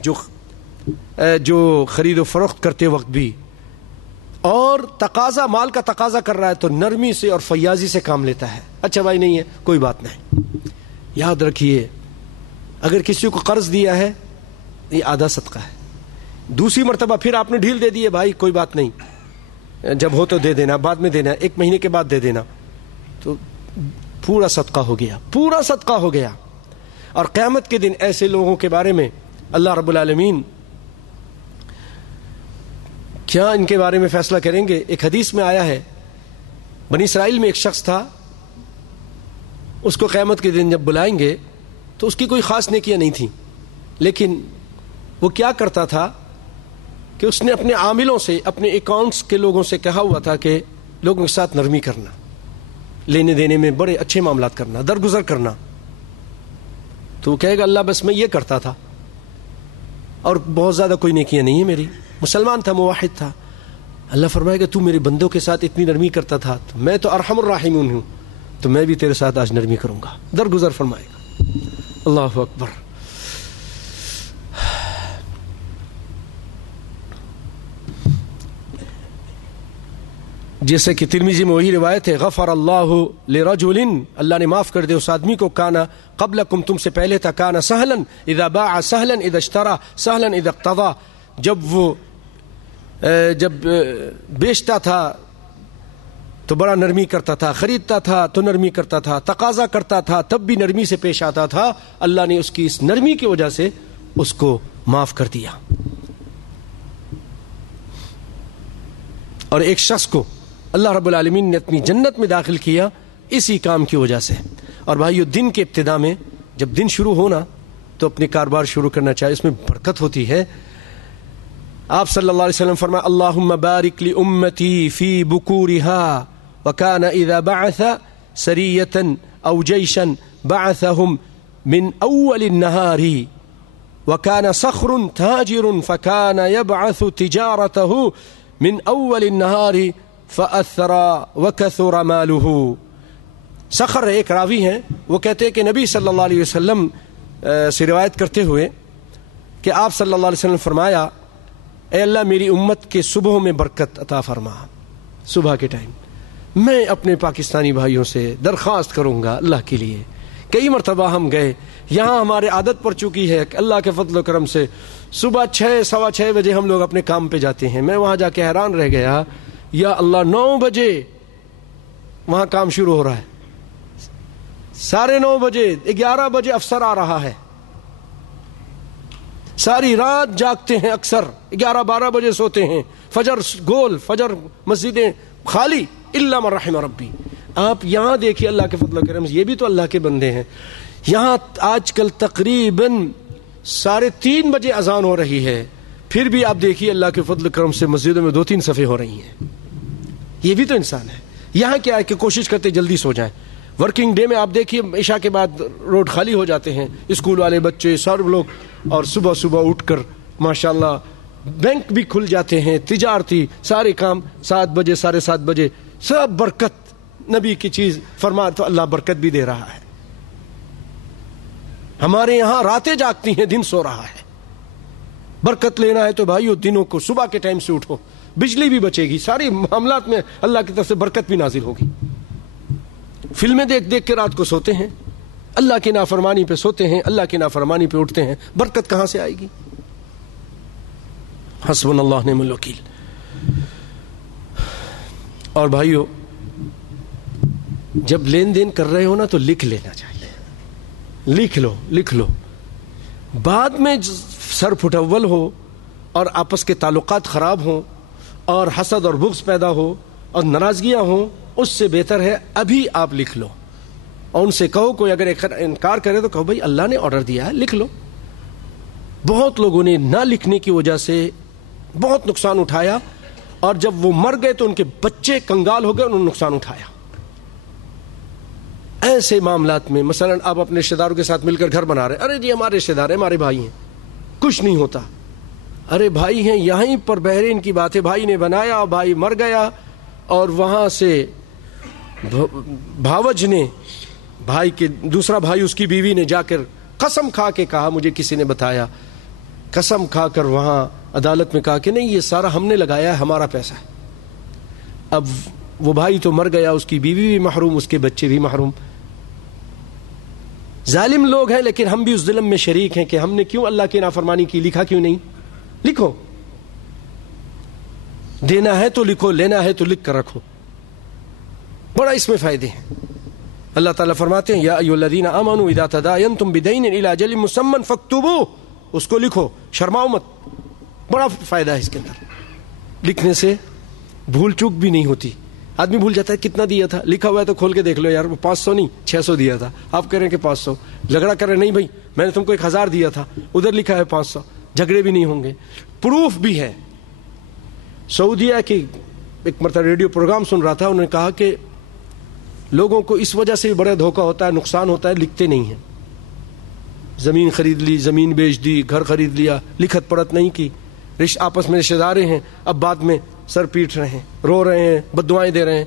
جو خرید و فروخت کرتے وقت بھی اور اور تقاضا مال کا تقاضا کر رہا ہے تو نرمی سے اور فیاضی سے کام لیتا ہے. اچھا بھائی نہیں ہے کوئی بات نہیں. یاد رکھیے اگر کسی کو قرض دیا ہے یہ آدھا صدقہ ہے. دوسری مرتبہ پھر آپ نے ڈھیل دے دی ہے بھائی کوئی بات نہیں جب ہو تو دے دینا, بعد میں دینا, 1 مہینے کے بعد دے دینا, تو پورا صدقہ ہو گیا, پورا صدقہ ہو گیا. اور قیامت کے دن ایسے لوگوں کے بارے میں اللہ رب العالمین کیا ان کے بارے میں فیصلہ کریں گے. ایک حدیث میں آیا ہے بنی اسرائیل میں ایک شخص تھا, اس کو قیامت کے دن جب بلائیں گے تو اس کی کوئی خاص نیکیاں نہیں تھیں, لیکن وہ کیا کرتا تھا کہ اس نے اپنے عاملوں سے, اپنے اکاؤنٹس کے لوگوں سے کہا ہوا تھا کہ لوگوں کے ساتھ نرمی کرنا, لینے دینے میں بڑے اچھے معاملات کرنا, درگزر کرنا. تو وہ کہے گا اللہ بس میں یہ کرتا تھا اور بہت زیادہ کوئی نیکیاں نہیں ہے میری. مسلمان تھا, موحد تھا. اللہ فرمائے گا تو میرے بندوں کے ساتھ اتنی نرمی کرتا تھا, تو میں تو ارحم الراحمین ہوں, تو میں بھی تیرے ساتھ آج نرمی کروں گا. درگزر فرمائے گا. اللہ اکبر. جیسے کہ ترمذی میں وہی روایت ہے, غفر اللہ لرجل, اللہ نے معاف کر دے اس آدمی کو, کانا قبلکم, تم سے پہلے تھا, کانا سہلا اذا باع سہلا اذا اشترى سہلا اذا اقتضى, جب بیچتا تھا تو بڑا نرمی کرتا تھا, خریدتا تھا تو نرمی کرتا تھا, تقاضا کرتا تھا تب بھی نرمی سے پیش آتا تھا. اللہ نے اس کی اس نرمی کی وجہ سے اس کو معاف کر دیا. اور ایک شخص کو اللہ رب العالمین نے اپنی جنت میں داخل کیا اسی کام کی وجہ سے. اور بھائیو دن کے ابتدا میں جب دن شروع ہونا تو اپنے کاروبار شروع کرنا چاہیے, اس میں برکت ہوتی ہے. آپ صلی اللہ علیہ وسلم فرمایا اللہم بارک لامتی فی بکورها وکان اذا بعث سریتا او جیشا بعثهم من اول النهار وكان صخر تاجر فكان يبعث تجارته من اول النهار فأثر وكثر ماله. صخر ایک راوی ہیں, وہ کہتے ہیں کہ نبی صلی اللہ علیہ وسلم سے روایت کرتے ہوئے کہ آپ صلی اللہ علیہ وسلم فرمایا اے اللہ میری امت کے صبحوں میں برکت عطا فرما. صبح کے ٹائم میں اپنے پاکستانی بھائیوں سے درخواست کروں گا اللہ کے لیے. کئی مرتبہ ہم گئے, یہاں ہمارے عادت پڑ چکی ہے کہ اللہ کے فضل و کرم سے صبح 6 سوا 6 بجے ہم لوگ اپنے کام پہ جاتے ہیں. میں وہاں جا کے حیران رہ گیا, یا اللہ 9 بجے وہاں کام شروع ہو رہا ہے, 9:30 بجے 11 بجے افسر آ رہا ہے, ساری رات جاگتے ہیں, اکثر 11-12 بجے سوتے ہیں, فجر گول, فجر مسجدیں خالی الا من رحم ربی. آپ یہاں دیکھیے اللہ کے فضل و کرم سے, یہ بھی تو اللہ کے بندے ہیں. یہاں آج کل تقریباً 3:30 بجے اذان ہو رہی ہے, پھر بھی آپ دیکھیے اللہ کے فضل و کرم سے مسجدوں میں 2-3 صفیں ہو رہی ہیں. یہ بھی تو انسان ہے. یہاں کیا ہے کہ کوشش کرتے جلدی سو جائیں. ورکنگ ڈے میں آپ دیکھیے عشاء کے بعد روڈ خالی ہو جاتے ہیں, اسکول والے بچے سب لوگ, اور صبح صبح اٹھ کر ماشاءاللہ بینک بھی کھل جاتے ہیں, تجارتی سارے کام 7 بجے 7:30 بجے, سب برکت نبی کی چیز فرما, تو اللہ برکت بھی دے رہا ہے. ہمارے یہاں راتیں جاگتی ہیں, دن سو رہا ہے. برکت لینا ہے تو بھائیو دنوں کو صبح کے ٹائم سے اٹھو, بجلی بھی بچے گی, ساری معاملات میں اللہ کی طرف سے برکت بھی نازل ہوگی. فلمیں دیکھ دیکھ کے رات کو سوتے ہیں, اللہ کی نافرمانی پہ سوتے ہیں, اللہ کی نافرمانی پہ اٹھتے ہیں, برکت کہاں سے آئے گی؟ حسبنا اللہ نعم الوکیل. اور بھائیو جب لین دین کر رہے ہو نا تو لکھ لینا چاہیے, لکھ لو. بعد میں سر پھٹول ہو اور آپس کے تعلقات خراب ہوں اور حسد اور بغض پیدا ہو اور ناراضگیاں ہوں, اس سے بہتر ہے ابھی آپ لکھ لو. اور ان سے کہو, کوئی اگر انکار کرے تو کہو بھائی اللہ نے آرڈر دیا ہے, لکھ لو. بہت لوگوں نے نہ لکھنے کی وجہ سے بہت نقصان اٹھایا, اور جب وہ مر گئے تو ان کے بچے کنگال ہو گئے, انہوں نے نقصان اٹھایا. ایسے معاملات میں مثلا آپ اپنے رشتے داروں کے ساتھ مل کر گھر بنا رہے, ارے جی ہمارے رشتے دار ہیں, ہمارے بھائی ہیں, کچھ نہیں ہوتا. ارے بھائی ہیں, یہیں پر بحرین کی بات ہے, بھائی نے بنایا, بھائی مر گیا, اور وہاں سے بھاوج نے, بھائی کے دوسرا بھائی, اس کی بیوی نے جا کر قسم کھا کے کہا, مجھے کسی نے بتایا, قسم کھا کر وہاں عدالت میں کہا کہ نہیں یہ سارا ہم نے لگایا ہے, ہمارا پیسہ ہے. اب وہ بھائی تو مر گیا، اس کی بیوی بھی محروم، اس کے بچے بھی محروم. ظالم لوگ ہیں لیکن ہم بھی اس ظلم میں شریک ہیں کہ ہم نے کیوں اللہ کی نافرمانی کی. لکھا کیوں نہیں؟ لکھو. دینا ہے تو لکھو، لینا ہے تو لکھ کر رکھو، بڑا اس میں فائدے ہیں. اللہ تعالیٰ فرماتے ہیں یا ایھا الذین آمنوا اذا تداینتم بدین الی اجل مسمی فاکتبوہ، اس کو لکھو، شرماؤ مت. بڑا فائدہ ہے اس کے اندر. لکھنے سے بھول چوک بھی نہیں ہوتی. آدمی بھول جاتا ہے کتنا دیا تھا، لکھا ہوا ہے تو کھول کے دیکھ لو یار، وہ 500 نہیں 600 دیا تھا. آپ کہہ رہے ہیں کہ 500، جھگڑا کر رہے نہیں بھائی میں نے تم کو 1000 دیا تھا، ادھر لکھا ہے 500. جھگڑے بھی نہیں ہوں گے، پروف بھی ہے. سعودیہ کی ایک مرتبہ ریڈیو پروگرام سن رہا تھا، انہوں نے کہا کہ لوگوں کو اس وجہ سے بھی بڑا دھوکہ ہوتا ہے، نقصان ہوتا ہے، لکھتے نہیں ہیں. زمین خرید لی، زمین بیچ دی، گھر خرید لیا، لکھت پڑھت نہیں کی، آپس میں رشتہ دار ہیں، اب بعد میں سر پیٹ رہے ہیں، رو رہے ہیں، بددعائیں دے رہے ہیں.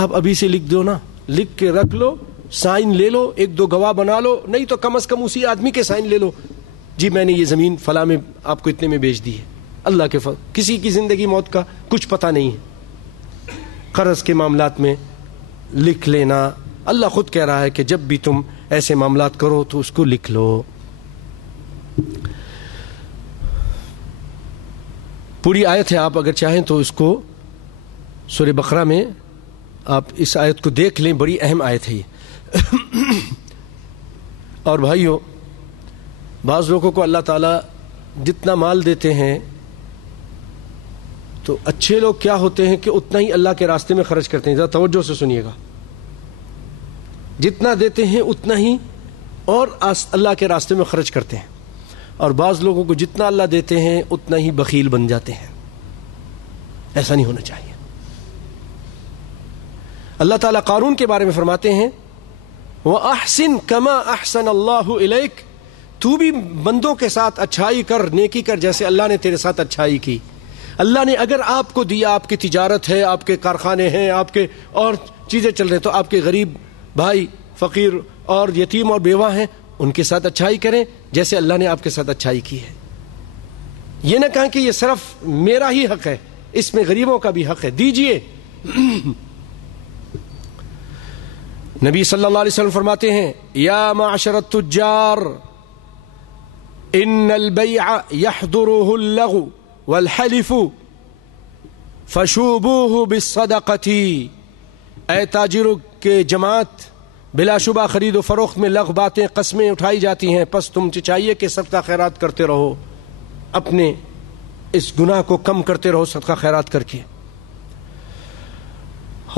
آپ ابھی سے لکھ دو نا، لکھ کے رکھ لو، سائن لے لو، 1-2 گواہ بنا لو، نہیں تو کم از کم اسی آدمی کے سائن لے لو، جی میں نے یہ زمین فلاں میں آپ کو اتنے میں بیچ دی ہے. اللہ کے فضل کسی کی زندگی موت کا کچھ پتہ نہیں ہے. قرض کے معاملات میں لکھ لینا، اللہ خود کہہ رہا ہے کہ جب بھی تم ایسے معاملات کرو تو اس کو لکھ لو. پوری آیت ہے، آپ اگر چاہیں تو اس کو سورہ بقرہ میں آپ اس آیت کو دیکھ لیں، بڑی اہم آیت ہے یہ. اور بھائیو، بعض لوگوں کو اللہ تعالیٰ جتنا مال دیتے ہیں تو اچھے لوگ کیا ہوتے ہیں کہ اتنا ہی اللہ کے راستے میں خرچ کرتے ہیں. ذرا توجہ سے سنیے گا. جتنا دیتے ہیں اتنا ہی اور اللہ کے راستے میں خرچ کرتے ہیں، اور بعض لوگوں کو جتنا اللہ دیتے ہیں اتنا ہی بخیل بن جاتے ہیں. ایسا نہیں ہونا چاہیے. اللہ تعالیٰ قارون کے بارے میں فرماتے ہیں وَأَحْسِن كَمَا أَحْسَنَ اللَّهُ إِلَيْكَ، تو بھی بندوں کے ساتھ اچھائی کر، نیکی کر جیسے اللہ نے تیرے ساتھ اچھائی کی. اللہ نے اگر آپ کو دیا، آپ کی تجارت ہے، آپ کے کارخانے ہیں، آپ کے اور چیزیں چل رہے ہیں، تو آپ کے غریب بھائی، فقیر اور یتیم اور بیوہ ہیں، ان کے ساتھ اچھائی کریں جیسے اللہ نے آپ کے ساتھ اچھائی کی ہے. یہ نہ کہیں کہ یہ صرف میرا ہی حق ہے، اس میں غریبوں کا بھی حق ہے، دیجئے. نبی صلی اللہ علیہ وسلم فرماتے ہیں یا معشر التجار ان البیع یحضره اللغو والحلف فشوبوه بالصدقة، اے تاجروں کے جماعت، بلا شبہ خرید و فروخت میں لغو باتیں، قسمیں اٹھائی جاتی ہیں، پس تم چاہیے کہ صدقہ خیرات کرتے رہو، اپنے اس گناہ کو کم کرتے رہو صدقہ خیرات کر کے.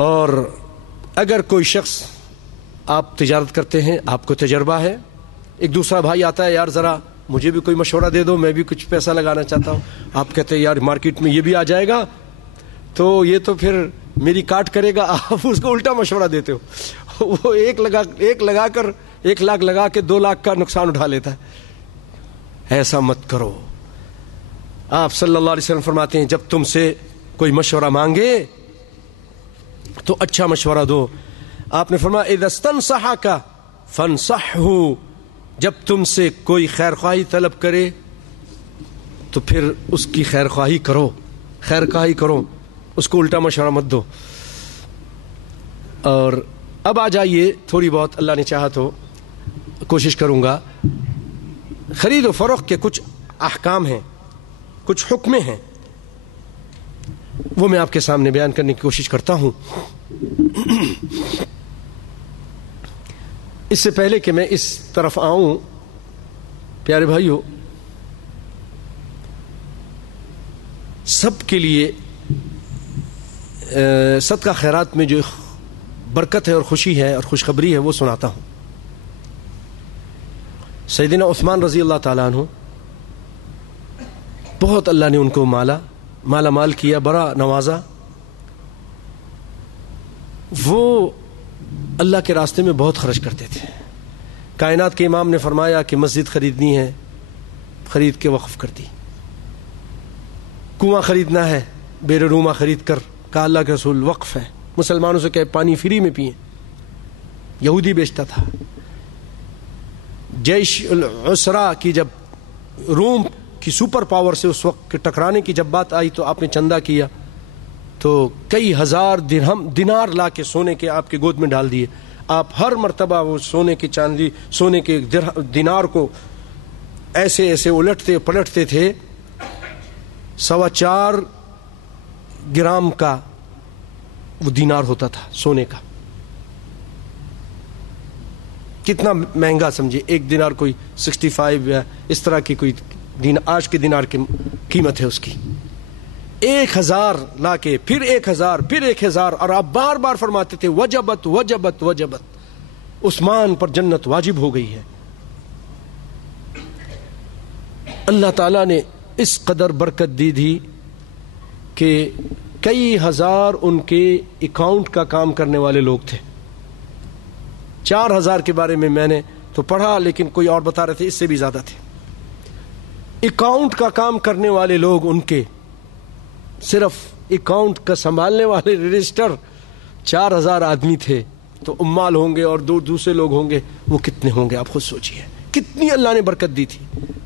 اور اگر کوئی شخص، آپ تجارت کرتے ہیں، آپ کو تجربہ ہے، ایک دوسرا بھائی آتا ہے، یار ذرا مجھے بھی کوئی مشورہ دے دو، میں بھی کچھ پیسہ لگانا چاہتا ہوں. آپ کہتے ہیں یار مارکیٹ میں یہ بھی آ جائے گا تو یہ تو پھر میری کاٹ کرے گا. آپ اس کو الٹا مشورہ دیتے ہو. وہ 1 لاکھ لگا کے 2 لاکھ کا نقصان اٹھا لیتا ہے. ایسا مت کرو. آپ صلی اللہ علیہ وسلم فرماتے ہیں جب تم سے کوئی مشورہ مانگے تو اچھا مشورہ دو. آپ نے فرمایا اذا استنصحک فانصحہ، جب تم سے کوئی خیر خواہی طلب کرے تو پھر اس کی خیر خواہی کرو، خیر خواہی کرو، اس کو الٹا مشورہ مت دو. اور اب آ جائیے، تھوڑی بہت اللہ نے چاہا تو کوشش کروں گا. خرید و فروخت کے کچھ احکام ہیں، کچھ حکمیں ہیں، وہ میں آپ کے سامنے بیان کرنے کی کوشش کرتا ہوں. اس سے پہلے کہ میں اس طرف آؤں، پیارے بھائیو، سب کے لیے صدقہ خیرات میں جو برکت ہے اور خوشی ہے اور خوشخبری ہے وہ سناتا ہوں. سیدنا عثمان رضی اللہ تعالیٰ عنہ، بہت اللہ نے ان کو مالا مال کیا، بڑا نوازا. وہ اللہ کے راستے میں بہت خرچ کرتے تھے. کائنات کے امام نے فرمایا کہ مسجد خریدنی ہے، خرید کے وقف کر دی. کنواں خریدنا ہے، بیر روما خرید کر کہا اللہ کے رسول وقف ہے. مسلمانوں سے کہ پانی فری میں پئیں. یہودی بیچتا تھا. جیش العسرا کی جب روم کی سپر پاور سے اس وقت ٹکرانے کی جب بات آئی تو آپ نے چندہ کیا تو کئی ہزار درہم دینار لا کے سونے کے آپ کے گود میں ڈال دیے. آپ ہر مرتبہ وہ سونے کی چاندی سونے کے دینار کو ایسے ایسے الٹتے پلٹتے تھے. 4.25 گرام کا وہ دینار ہوتا تھا سونے کا. کتنا مہنگا سمجھے, ایک دینار کوئی 65 یا اس طرح کی کوئی آج کے دینار کی قیمت ہے اس کی. 1000 لا کے پھر 1000 پھر 1000, اور آپ بار بار فرماتے تھے وجبت وجبت وجبت, عثمان پر جنت واجب ہو گئی ہے. اللہ تعالیٰ نے اس قدر برکت دی تھی کہ کئی ہزار ان کے اکاؤنٹ کا کام کرنے والے لوگ تھے. 4000 کے بارے میں نے تو پڑھا, لیکن کوئی اور بتا رہے تھے اس سے بھی زیادہ تھے. اکاؤنٹ کا کام کرنے والے لوگ ان کے, صرف اکاؤنٹ کا سنبھالنے والے رجسٹر 4000 آدمی تھے. تو عمال ہوں گے اور دوسرے لوگ ہوں گے, وہ کتنے ہوں گے آپ خود سوچئے. کتنی اللہ نے برکت دی تھی.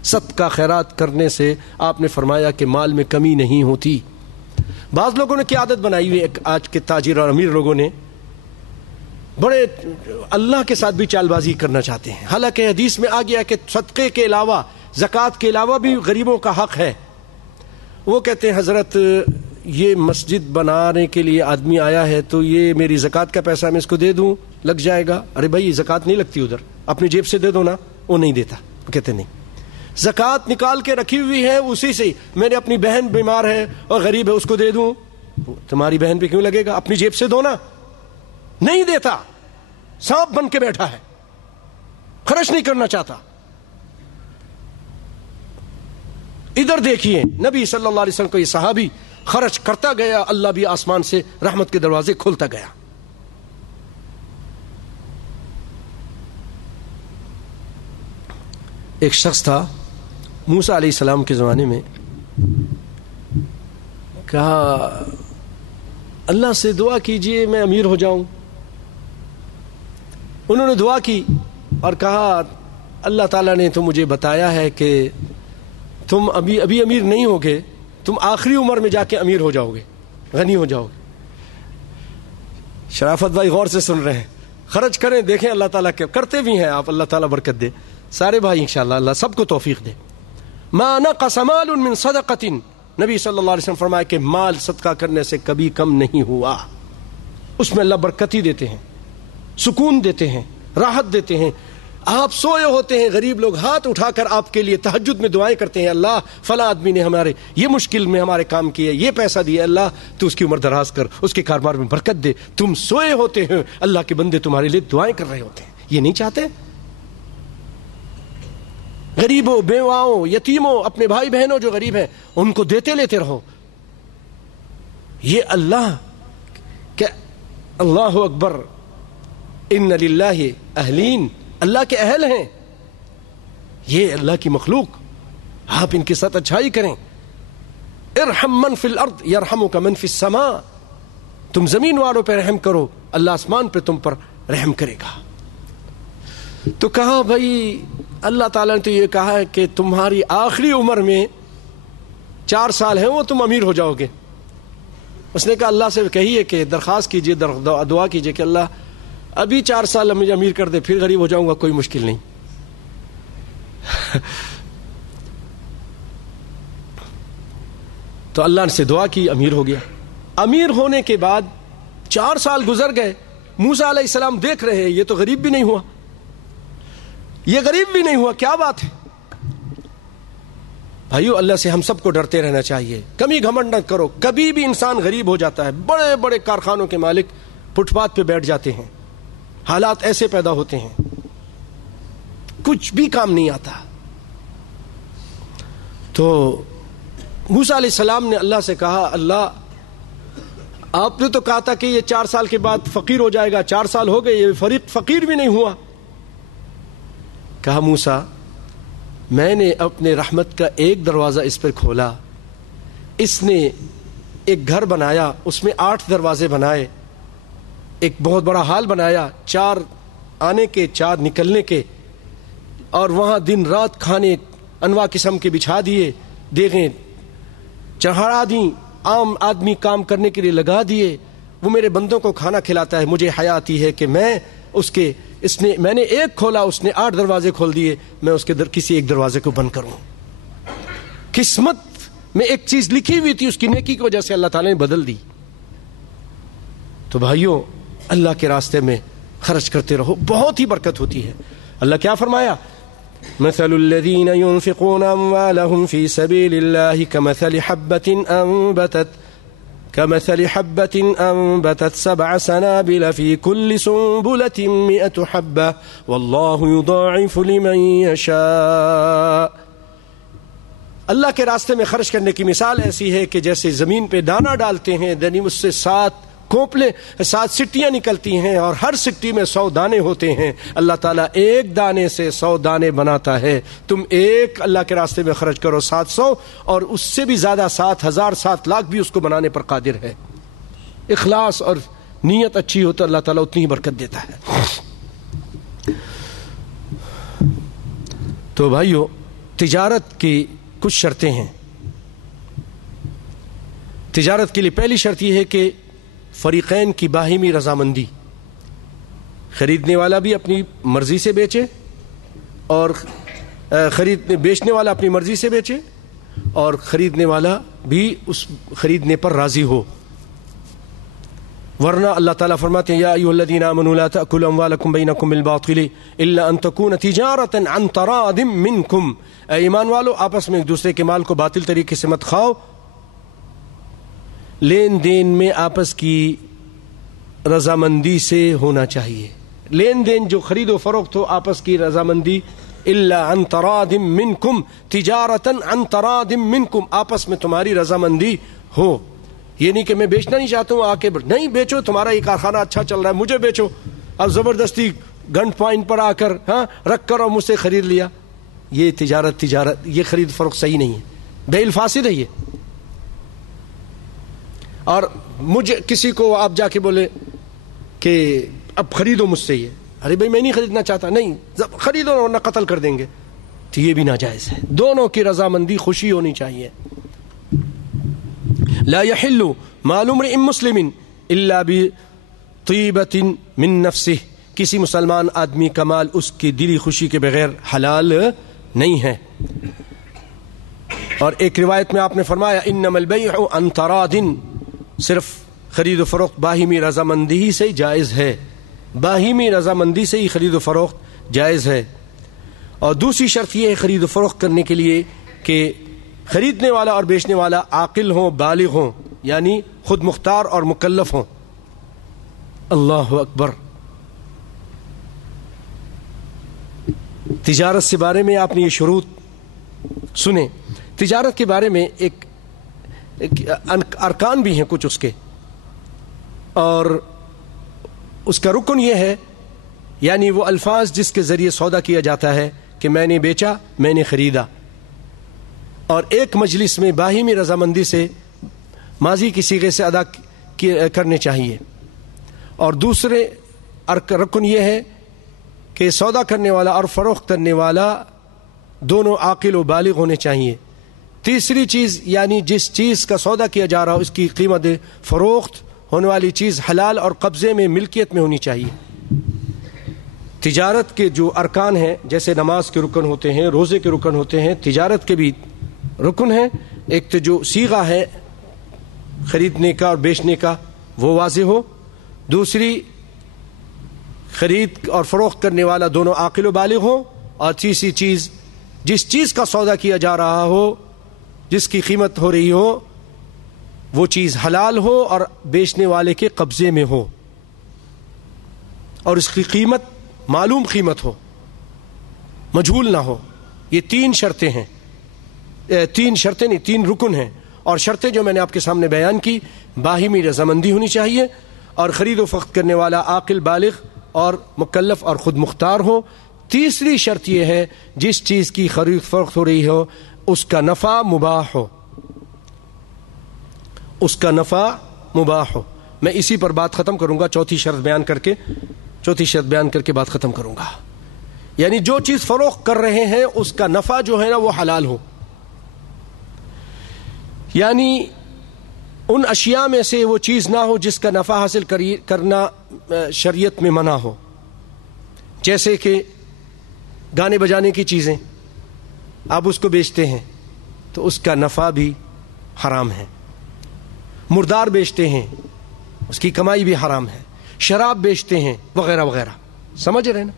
صدقہ خیرات کرنے سے آپ نے فرمایا کہ مال میں کمی نہیں ہوتی. بعض لوگوں نے کیا عادت بنائی ہوئی, آج کے تاجر اور امیر لوگوں نے بڑے اللہ کے ساتھ بھی چال بازی کرنا چاہتے ہیں. حالانکہ حدیث میں آ گیا کہ صدقے کے علاوہ, زکوٰۃ کے علاوہ بھی غریبوں کا حق ہے. وہ کہتے ہیں حضرت یہ مسجد بنانے کے لیے آدمی آیا ہے تو یہ میری زکوٰۃ کا پیسہ میں اس کو دے دوں لگ جائے گا. ارے بھائی زکوٰۃ نہیں لگتی ادھر, اپنی جیب سے دے دو نا. وہ نہیں دیتا, کہتے نہیں, زکوٰۃ نکال کے رکھی ہوئی ہے اسی سے. میں نے اپنی بہن بیمار ہے اور غریب ہے اس کو دے دوں, تمہاری بہن پہ کیوں لگے گا, اپنی جیب سے دو نا. نہیں دیتا, سانپ بن کے بیٹھا ہے, خرچ نہیں کرنا چاہتا. ادھر دیکھیے نبی صلی اللہ علیہ وسلم کو یہ صحابی خرچ کرتا گیا, اللہ بھی آسمان سے رحمت کے دروازے کھولتا گیا. ایک شخص تھا موسیٰ علیہ السلام کے زمانے میں, کہا اللہ سے دعا کیجئے میں امیر ہو جاؤں. انہوں نے دعا کی اور کہا اللہ تعالیٰ نے تو مجھے بتایا ہے کہ تم ابھی امیر نہیں ہوگے, تم آخری عمر میں جا کے امیر ہو جاؤ گے, غنی ہو جاؤ گے. شرافت بھائی غور سے سن رہے ہیں, خرچ کریں دیکھیں اللہ تعالیٰ کے کرتے بھی ہیں آپ, اللہ تعالیٰ برکت دے. سارے بھائی انشاءاللہ اللہ سب کو توفیق دے. ما نقص مال من صدقۃ, نبی صلی اللہ علیہ وسلم فرمایا کہ مال صدقہ کرنے سے کبھی کم نہیں ہوا. اس میں اللہ برکت ہی دیتے ہیں, سکون دیتے ہیں, راحت دیتے ہیں. آپ سوئے ہوتے ہیں, غریب لوگ ہاتھ اٹھا کر آپ کے لیے تہجد میں دعائیں کرتے ہیں, اللہ فلاں آدمی نے ہمارے یہ مشکل میں ہمارے کام کیے, یہ پیسہ دیا, اللہ تو اس کی عمر دراز کر, اس کے کاروبار میں برکت دے. تم سوئے ہوتے ہیں, اللہ کے بندے تمہارے لیے دعائیں کر رہے ہوتے ہیں. یہ نہیں چاہتے؟ غریبوں, بیواؤں, یتیموں, اپنے بھائی بہنوں جو غریب ہیں ان کو دیتے لیتے رہو. یہ اللہ کہ اللہ اکبر, ان للہ اہلین, اللہ کے اہل ہیں, یہ اللہ کی مخلوق, آپ ان کے ساتھ اچھائی کریں. ارحم من فی الارض یرحمک من فی السماء, تم زمین والوں پہ رحم کرو, اللہ آسمان پہ تم پر رحم کرے گا. تو کہا بھائی اللہ تعالیٰ نے تو یہ کہا ہے کہ تمہاری آخری عمر میں 4 سال ہیں وہ تم امیر ہو جاؤ گے. اس نے کہا اللہ سے کہیے کہ درخواست کیجئے, دعا کیجئے کہ اللہ ابھی 4 سال مجھے امیر کر دے, پھر غریب ہو جاؤں گا, کوئی مشکل نہیں. تو اللہ سے دعا کی, امیر ہو گیا. امیر ہونے کے بعد 4 سال گزر گئے, موسیٰ علیہ السلام دیکھ رہے ہیں یہ تو غریب بھی نہیں ہوا, یہ غریب بھی نہیں ہوا, کیا بات ہے. بھائیو اللہ سے ہم سب کو ڈرتے رہنا چاہیے, کمی گھمنڈ نہ کرو. کبھی بھی انسان غریب ہو جاتا ہے, بڑے بڑے کارخانوں کے مالک فٹ پاتھ پہ بیٹھ جاتے ہیں, حالات ایسے پیدا ہوتے ہیں کچھ بھی کام نہیں آتا. تو موسیٰ علیہ السلام نے اللہ سے کہا اللہ آپ نے تو کہا تھا کہ یہ 4 سال کے بعد فقیر ہو جائے گا, 4 سال ہو گئے, یہ فقیر بھی نہیں ہوا. کہا موسیٰ میں نے اپنے رحمت کا ایک دروازہ اس پر کھولا, اس نے ایک گھر بنایا, اس میں 8 دروازے بنائے, ایک بہت بڑا ہال بنایا, 4 آنے کے 4 نکلنے کے, اور وہاں دن رات کھانے انواع قسم کے بچھا دیے, دیگیں چڑھا دیں, عام آدمی کام کرنے کے لیے لگا دیے، وہ میرے بندوں کو کھانا کھلاتا ہے، مجھے حیا آتی ہے کہ میں میں نے ایک کھولا، اس نے 8 دروازے کھول دیے، میں اس کے کسی ایک دروازے کو بند کروں۔ قسمت میں ایک چیز لکھی ہوئی تھی، اس کی نیکی کی وجہ سے اللہ تعالیٰ نے بدل دی۔ تو بھائیوں، اللہ کے راستے میں خرچ کرتے رہو، بہت ہی برکت ہوتی ہے۔ اللہ کیا فرمایا؟ مثل الذين ينفقون أموالهم في سبيل الله كمثل حبة أنبتت 7 سنابل في كل سنبلة 100 حبة والله يضاعف لمن يشاء۔ اللہ کے راستے میں خرچ کرنے کی مثال ایسی ہے کہ جیسے زمین پہ دانہ ڈالتے ہیں، یعنی اس سے 7 سٹیاں نکلتی ہیں، اور ہر سٹی میں 100 دانے ہوتے ہیں۔ اللہ تعالیٰ ایک دانے سے 100 دانے بناتا ہے۔ تم ایک اللہ کے راستے میں خرچ کرو 700، اور اس سے بھی زیادہ 7,000 7 لاکھ بھی اس کو بنانے پر قادر ہے۔ اخلاص اور نیت اچھی ہو تو اللہ تعالیٰ اتنی ہی برکت دیتا ہے۔ تو بھائیو، تجارت کی کچھ شرطیں ہیں۔ تجارت کے لیے پہلی شرط یہ ہے کہ فریقین کی باہمی رضامندی، خریدنے والا بھی اپنی مرضی سے بیچے اور بیچنے والا اپنی مرضی سے بیچے، اور خریدنے والا بھی اس خریدنے پر راضی ہو، ورنہ اللہ تعالیٰ فرماتے ہیں یا ایھا الذین آمنوا لا تأکلوا اموالکم بینکم بالباطل الا ان تکون تجارۃ عن تراض منکم۔ اے ایمان والو، آپس میں ایک دوسرے کے مال کو باطل طریقے سے مت کھاؤ، لین دین میں آپس کی رضامندی سے ہونا چاہیے۔ لین دین جو خرید و فروخت ہو آپس کی رضامندی، الا عن تراض منکم، تجارۃ عن تراض منکم، آپس میں تمہاری رضامندی ہو۔ یہ نہیں کہ میں بیچنا نہیں چاہتا ہوں، آ کے نہیں بیچو، تمہارا یہ کارخانہ اچھا چل رہا ہے مجھے بیچو، اب زبردستی گن پوائنٹ پر آ کر رکھ کر اور مجھ سے خرید لیا۔ یہ تجارت یہ خرید فروخت صحیح نہیں ہے، بیع الفاسد ہے یہ۔ اور مجھے کسی کو آپ جا کے بولے کہ اب خریدو مجھ سے یہ، ارے بھائی میں نہیں خریدنا چاہتا، نہیں خریدو ورنہ قتل کر دیں گے، تو یہ بھی ناجائز ہے۔ دونوں کی رضامندی، خوشی ہونی چاہیے۔ لا يحل مال امرئ مسلم الا بطیبۃ من نفسہ، کسی مسلمان آدمی کا مال اس کی دلی خوشی کے بغیر حلال نہیں ہے۔ اور ایک روایت میں آپ نے فرمایا انما البیع عن تراض، صرف خرید و فروخت باہمی رضامندی ہی سے جائز ہے، باہمی رضامندی سے ہی خرید و فروخت جائز ہے۔ اور دوسری شرط یہ ہے خرید و فروخت کرنے کے لیے کہ خریدنے والا اور بیچنے والا عاقل ہوں، بالغ ہوں، یعنی خود مختار اور مکلف ہوں۔ اللہ اکبر۔ تجارت سے بارے میں آپ نے یہ شروط سنے۔ تجارت کے بارے میں ایک ارکان بھی ہیں کچھ اس کے، اور اس کا رکن یہ ہے، یعنی وہ الفاظ جس کے ذریعے سودا کیا جاتا ہے کہ میں نے بیچا، میں نے خریدا، اور ایک مجلس میں باہمی رضامندی سے ماضی کی صیغے سے ادا کرنے چاہیے۔ اور دوسرے رکن یہ ہے کہ سودا کرنے والا اور فروخت کرنے والا دونوں عاقل و بالغ ہونے چاہیے۔ تیسری چیز، یعنی جس چیز کا سودا کیا جا رہا ہو اس کی قیمت، فروخت ہونے والی چیز حلال اور قبضے میں، ملکیت میں ہونی چاہیے۔ تجارت کے جو ارکان ہیں، جیسے نماز کے رکن ہوتے ہیں، روزے کے رکن ہوتے ہیں، تجارت کے بھی رکن ہیں۔ ایک تو جو صیغہ ہے خریدنے کا اور بیچنے کا وہ واضح ہو، دوسری خرید اور فروخت کرنے والا دونوں عاقل و بالغ ہو، اور تیسری چیز جس چیز کا سودا کیا جا رہا ہو، جس کی قیمت ہو رہی ہو، وہ چیز حلال ہو اور بیچنے والے کے قبضے میں ہو، اور اس کی قیمت معلوم قیمت ہو، مجہول نہ ہو۔ یہ 3 شرطیں ہیں، 3 شرطیں نہیں، 3 رکن ہیں۔ اور شرطیں جو میں نے آپ کے سامنے بیان کی، باہمی رضامندی ہونی چاہیے، اور خرید و فروخت کرنے والا عاقل بالغ اور مکلف اور خود مختار ہو۔ تیسری شرط یہ ہے جس چیز کی خرید فروخت ہو رہی ہو اس کا نفع مباح ہو، اس کا نفع مباح ہو۔ میں اسی پر بات ختم کروں گا، چوتھی شرط بیان کر کے بات ختم کروں گا۔ یعنی جو چیز فروخت کر رہے ہیں اس کا نفع جو ہے نا وہ حلال ہو، یعنی ان اشیاء میں سے وہ چیز نہ ہو جس کا نفع حاصل کرنا شریعت میں منع ہو، جیسے کہ گانے بجانے کی چیزیں، آپ اس کو بیچتے ہیں تو اس کا نفع بھی حرام ہے، مردار بیچتے ہیں اس کی کمائی بھی حرام ہے، شراب بیچتے ہیں وغیرہ وغیرہ، سمجھ رہے نا؟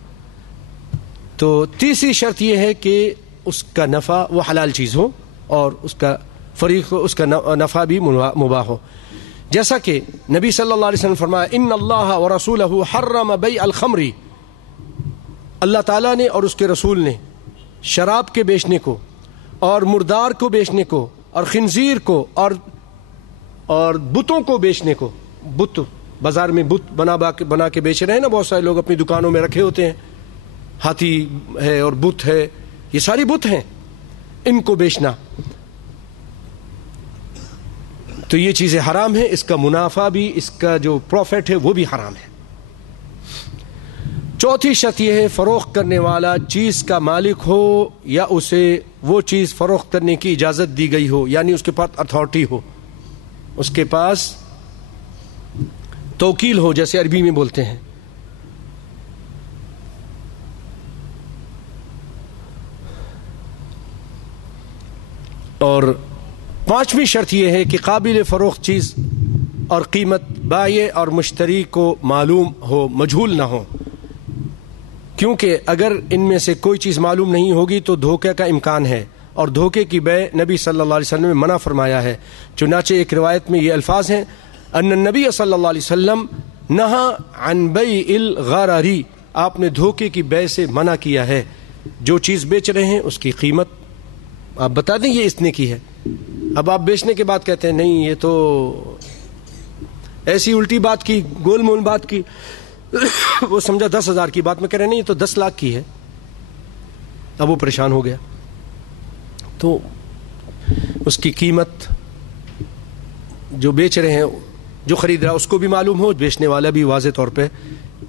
تو تیسری شرط یہ ہے کہ اس کا نفع وہ حلال چیز ہو اور اس کا فریق اس کا نفع بھی مباح ہو، جیسا کہ نبی صلی اللہ علیہ وسلم فرمایا ان اللہ ورسولہ حرم بیع الخمر، اللہ تعالیٰ نے اور اس کے رسول نے شراب کے بیچنے کو اور مردار کو بیچنے کو اور خنزیر کو اور بتوں کو بیچنے کو، بت بازار میں بت بنا کے بیچ رہے ہیں نا، بہت سارے لوگ اپنی دکانوں میں رکھے ہوتے ہیں، ہاتھی ہے اور بت ہے، یہ ساری بت ہیں، ان کو بیچنا، تو یہ چیزیں حرام ہیں، اس کا منافع بھی، اس کا جو پروفٹ ہے وہ بھی حرام ہے۔ چوتھی شرط یہ ہے فروخت کرنے والا چیز کا مالک ہو یا اسے وہ چیز فروخت کرنے کی اجازت دی گئی ہو، یعنی اس کے پاس اتھارٹی ہو، اس کے پاس توکیل ہو، جیسے عربی میں بولتے ہیں۔ اور پانچویں شرط یہ ہے کہ قابل فروخت چیز اور قیمت بائع اور مشتری کو معلوم ہو، مجہول نہ ہو، کیونکہ اگر ان میں سے کوئی چیز معلوم نہیں ہوگی تو دھوکے کا امکان ہے، اور دھوکے کی بیع نبی صلی اللہ علیہ وسلم نے منع فرمایا ہے، چنانچہ ایک روایت میں یہ الفاظ ہیں ان النبی صلی اللہ علیہ وسلم نہا عن بیع الغراری، آپ نے دھوکے کی بیع سے منع کیا ہے، جو چیز بیچ رہے ہیں اس کی قیمت آپ بتا دیں یہ اس نے کی ہے، اب آپ بیچنے کے بعد کہتے ہیں نہیں یہ تو ایسی الٹی بات کی، گول مول بات کی، وہ سمجھا 10,000 کی بات میں کہہ رہے نہیں یہ تو 10 لاکھ کی ہے، اب وہ پریشان ہو گیا، تو اس کی قیمت جو بیچ رہے ہیں، جو خرید رہا اس کو بھی معلوم ہو، بیچنے والا بھی واضح طور پہ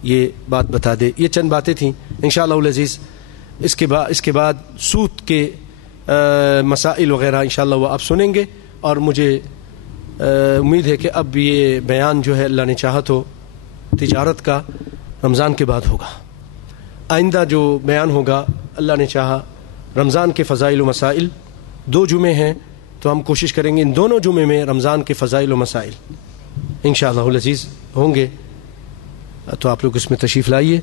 یہ بات بتا دے۔ یہ چند باتیں تھیں انشاءاللہ العزیز، اس کے بعد سود کے مسائل وغیرہ انشاءاللہ وہ آپ سنیں گے، اور مجھے امید ہے کہ اب یہ بیان جو ہے اللہ نے چاہا تو تجارت کا رمضان کے بعد ہوگا، آئندہ جو بیان ہوگا اللہ نے چاہا رمضان کے فضائل و مسائل، 2 جمعے ہیں تو ہم کوشش کریں گے ان دونوں جمعے میں رمضان کے فضائل و مسائل انشاءاللہ العزیز ہوں گے، تو آپ لوگ اس میں تشریف لائیے۔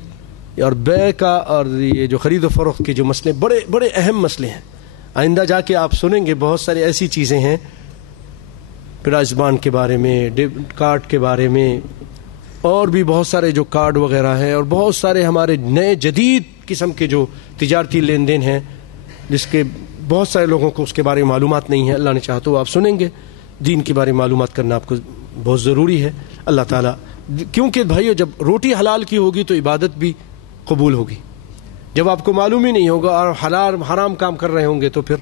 اور بیع کا اور یہ جو خرید و فروخت کے جو مسئلے بڑے بڑے اہم مسئلے ہیں، آئندہ جا کے آپ سنیں گے بہت ساری ایسی چیزیں ہیں، پرائز بانڈ کے بارے میں، ڈیبٹ کارڈ کے بارے میں، اور بھی بہت سارے جو کارڈ وغیرہ ہیں، اور بہت سارے ہمارے نئے جدید قسم کے جو تجارتی لین دین ہیں جس کے بہت سارے لوگوں کو اس کے بارے میں معلومات نہیں ہے، اللہ نے چاہا تو آپ سنیں گے۔ دین کے بارے میں معلومات کرنا آپ کو بہت ضروری ہے، اللہ تعالیٰ، کیونکہ بھائیو جب روٹی حلال کی ہوگی تو عبادت بھی قبول ہوگی، جب آپ کو معلوم ہی نہیں ہوگا اور حلال حرام کام کر رہے ہوں گے تو پھر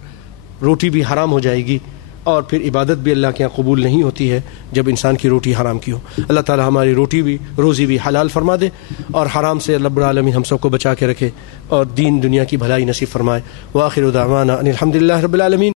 روٹی بھی حرام ہو جائے گی، اور پھر عبادت بھی اللہ کے یہاں قبول نہیں ہوتی ہے جب انسان کی روٹی حرام کی ہو۔ اللہ تعالیٰ ہماری روزی بھی حلال فرما دے، اور حرام سے رب العالمین ہم سب کو بچا کے رکھے، اور دین دنیا کی بھلائی نصیب فرمائے۔ وآخر دعوانا ان الحمد للہ رب العالمین۔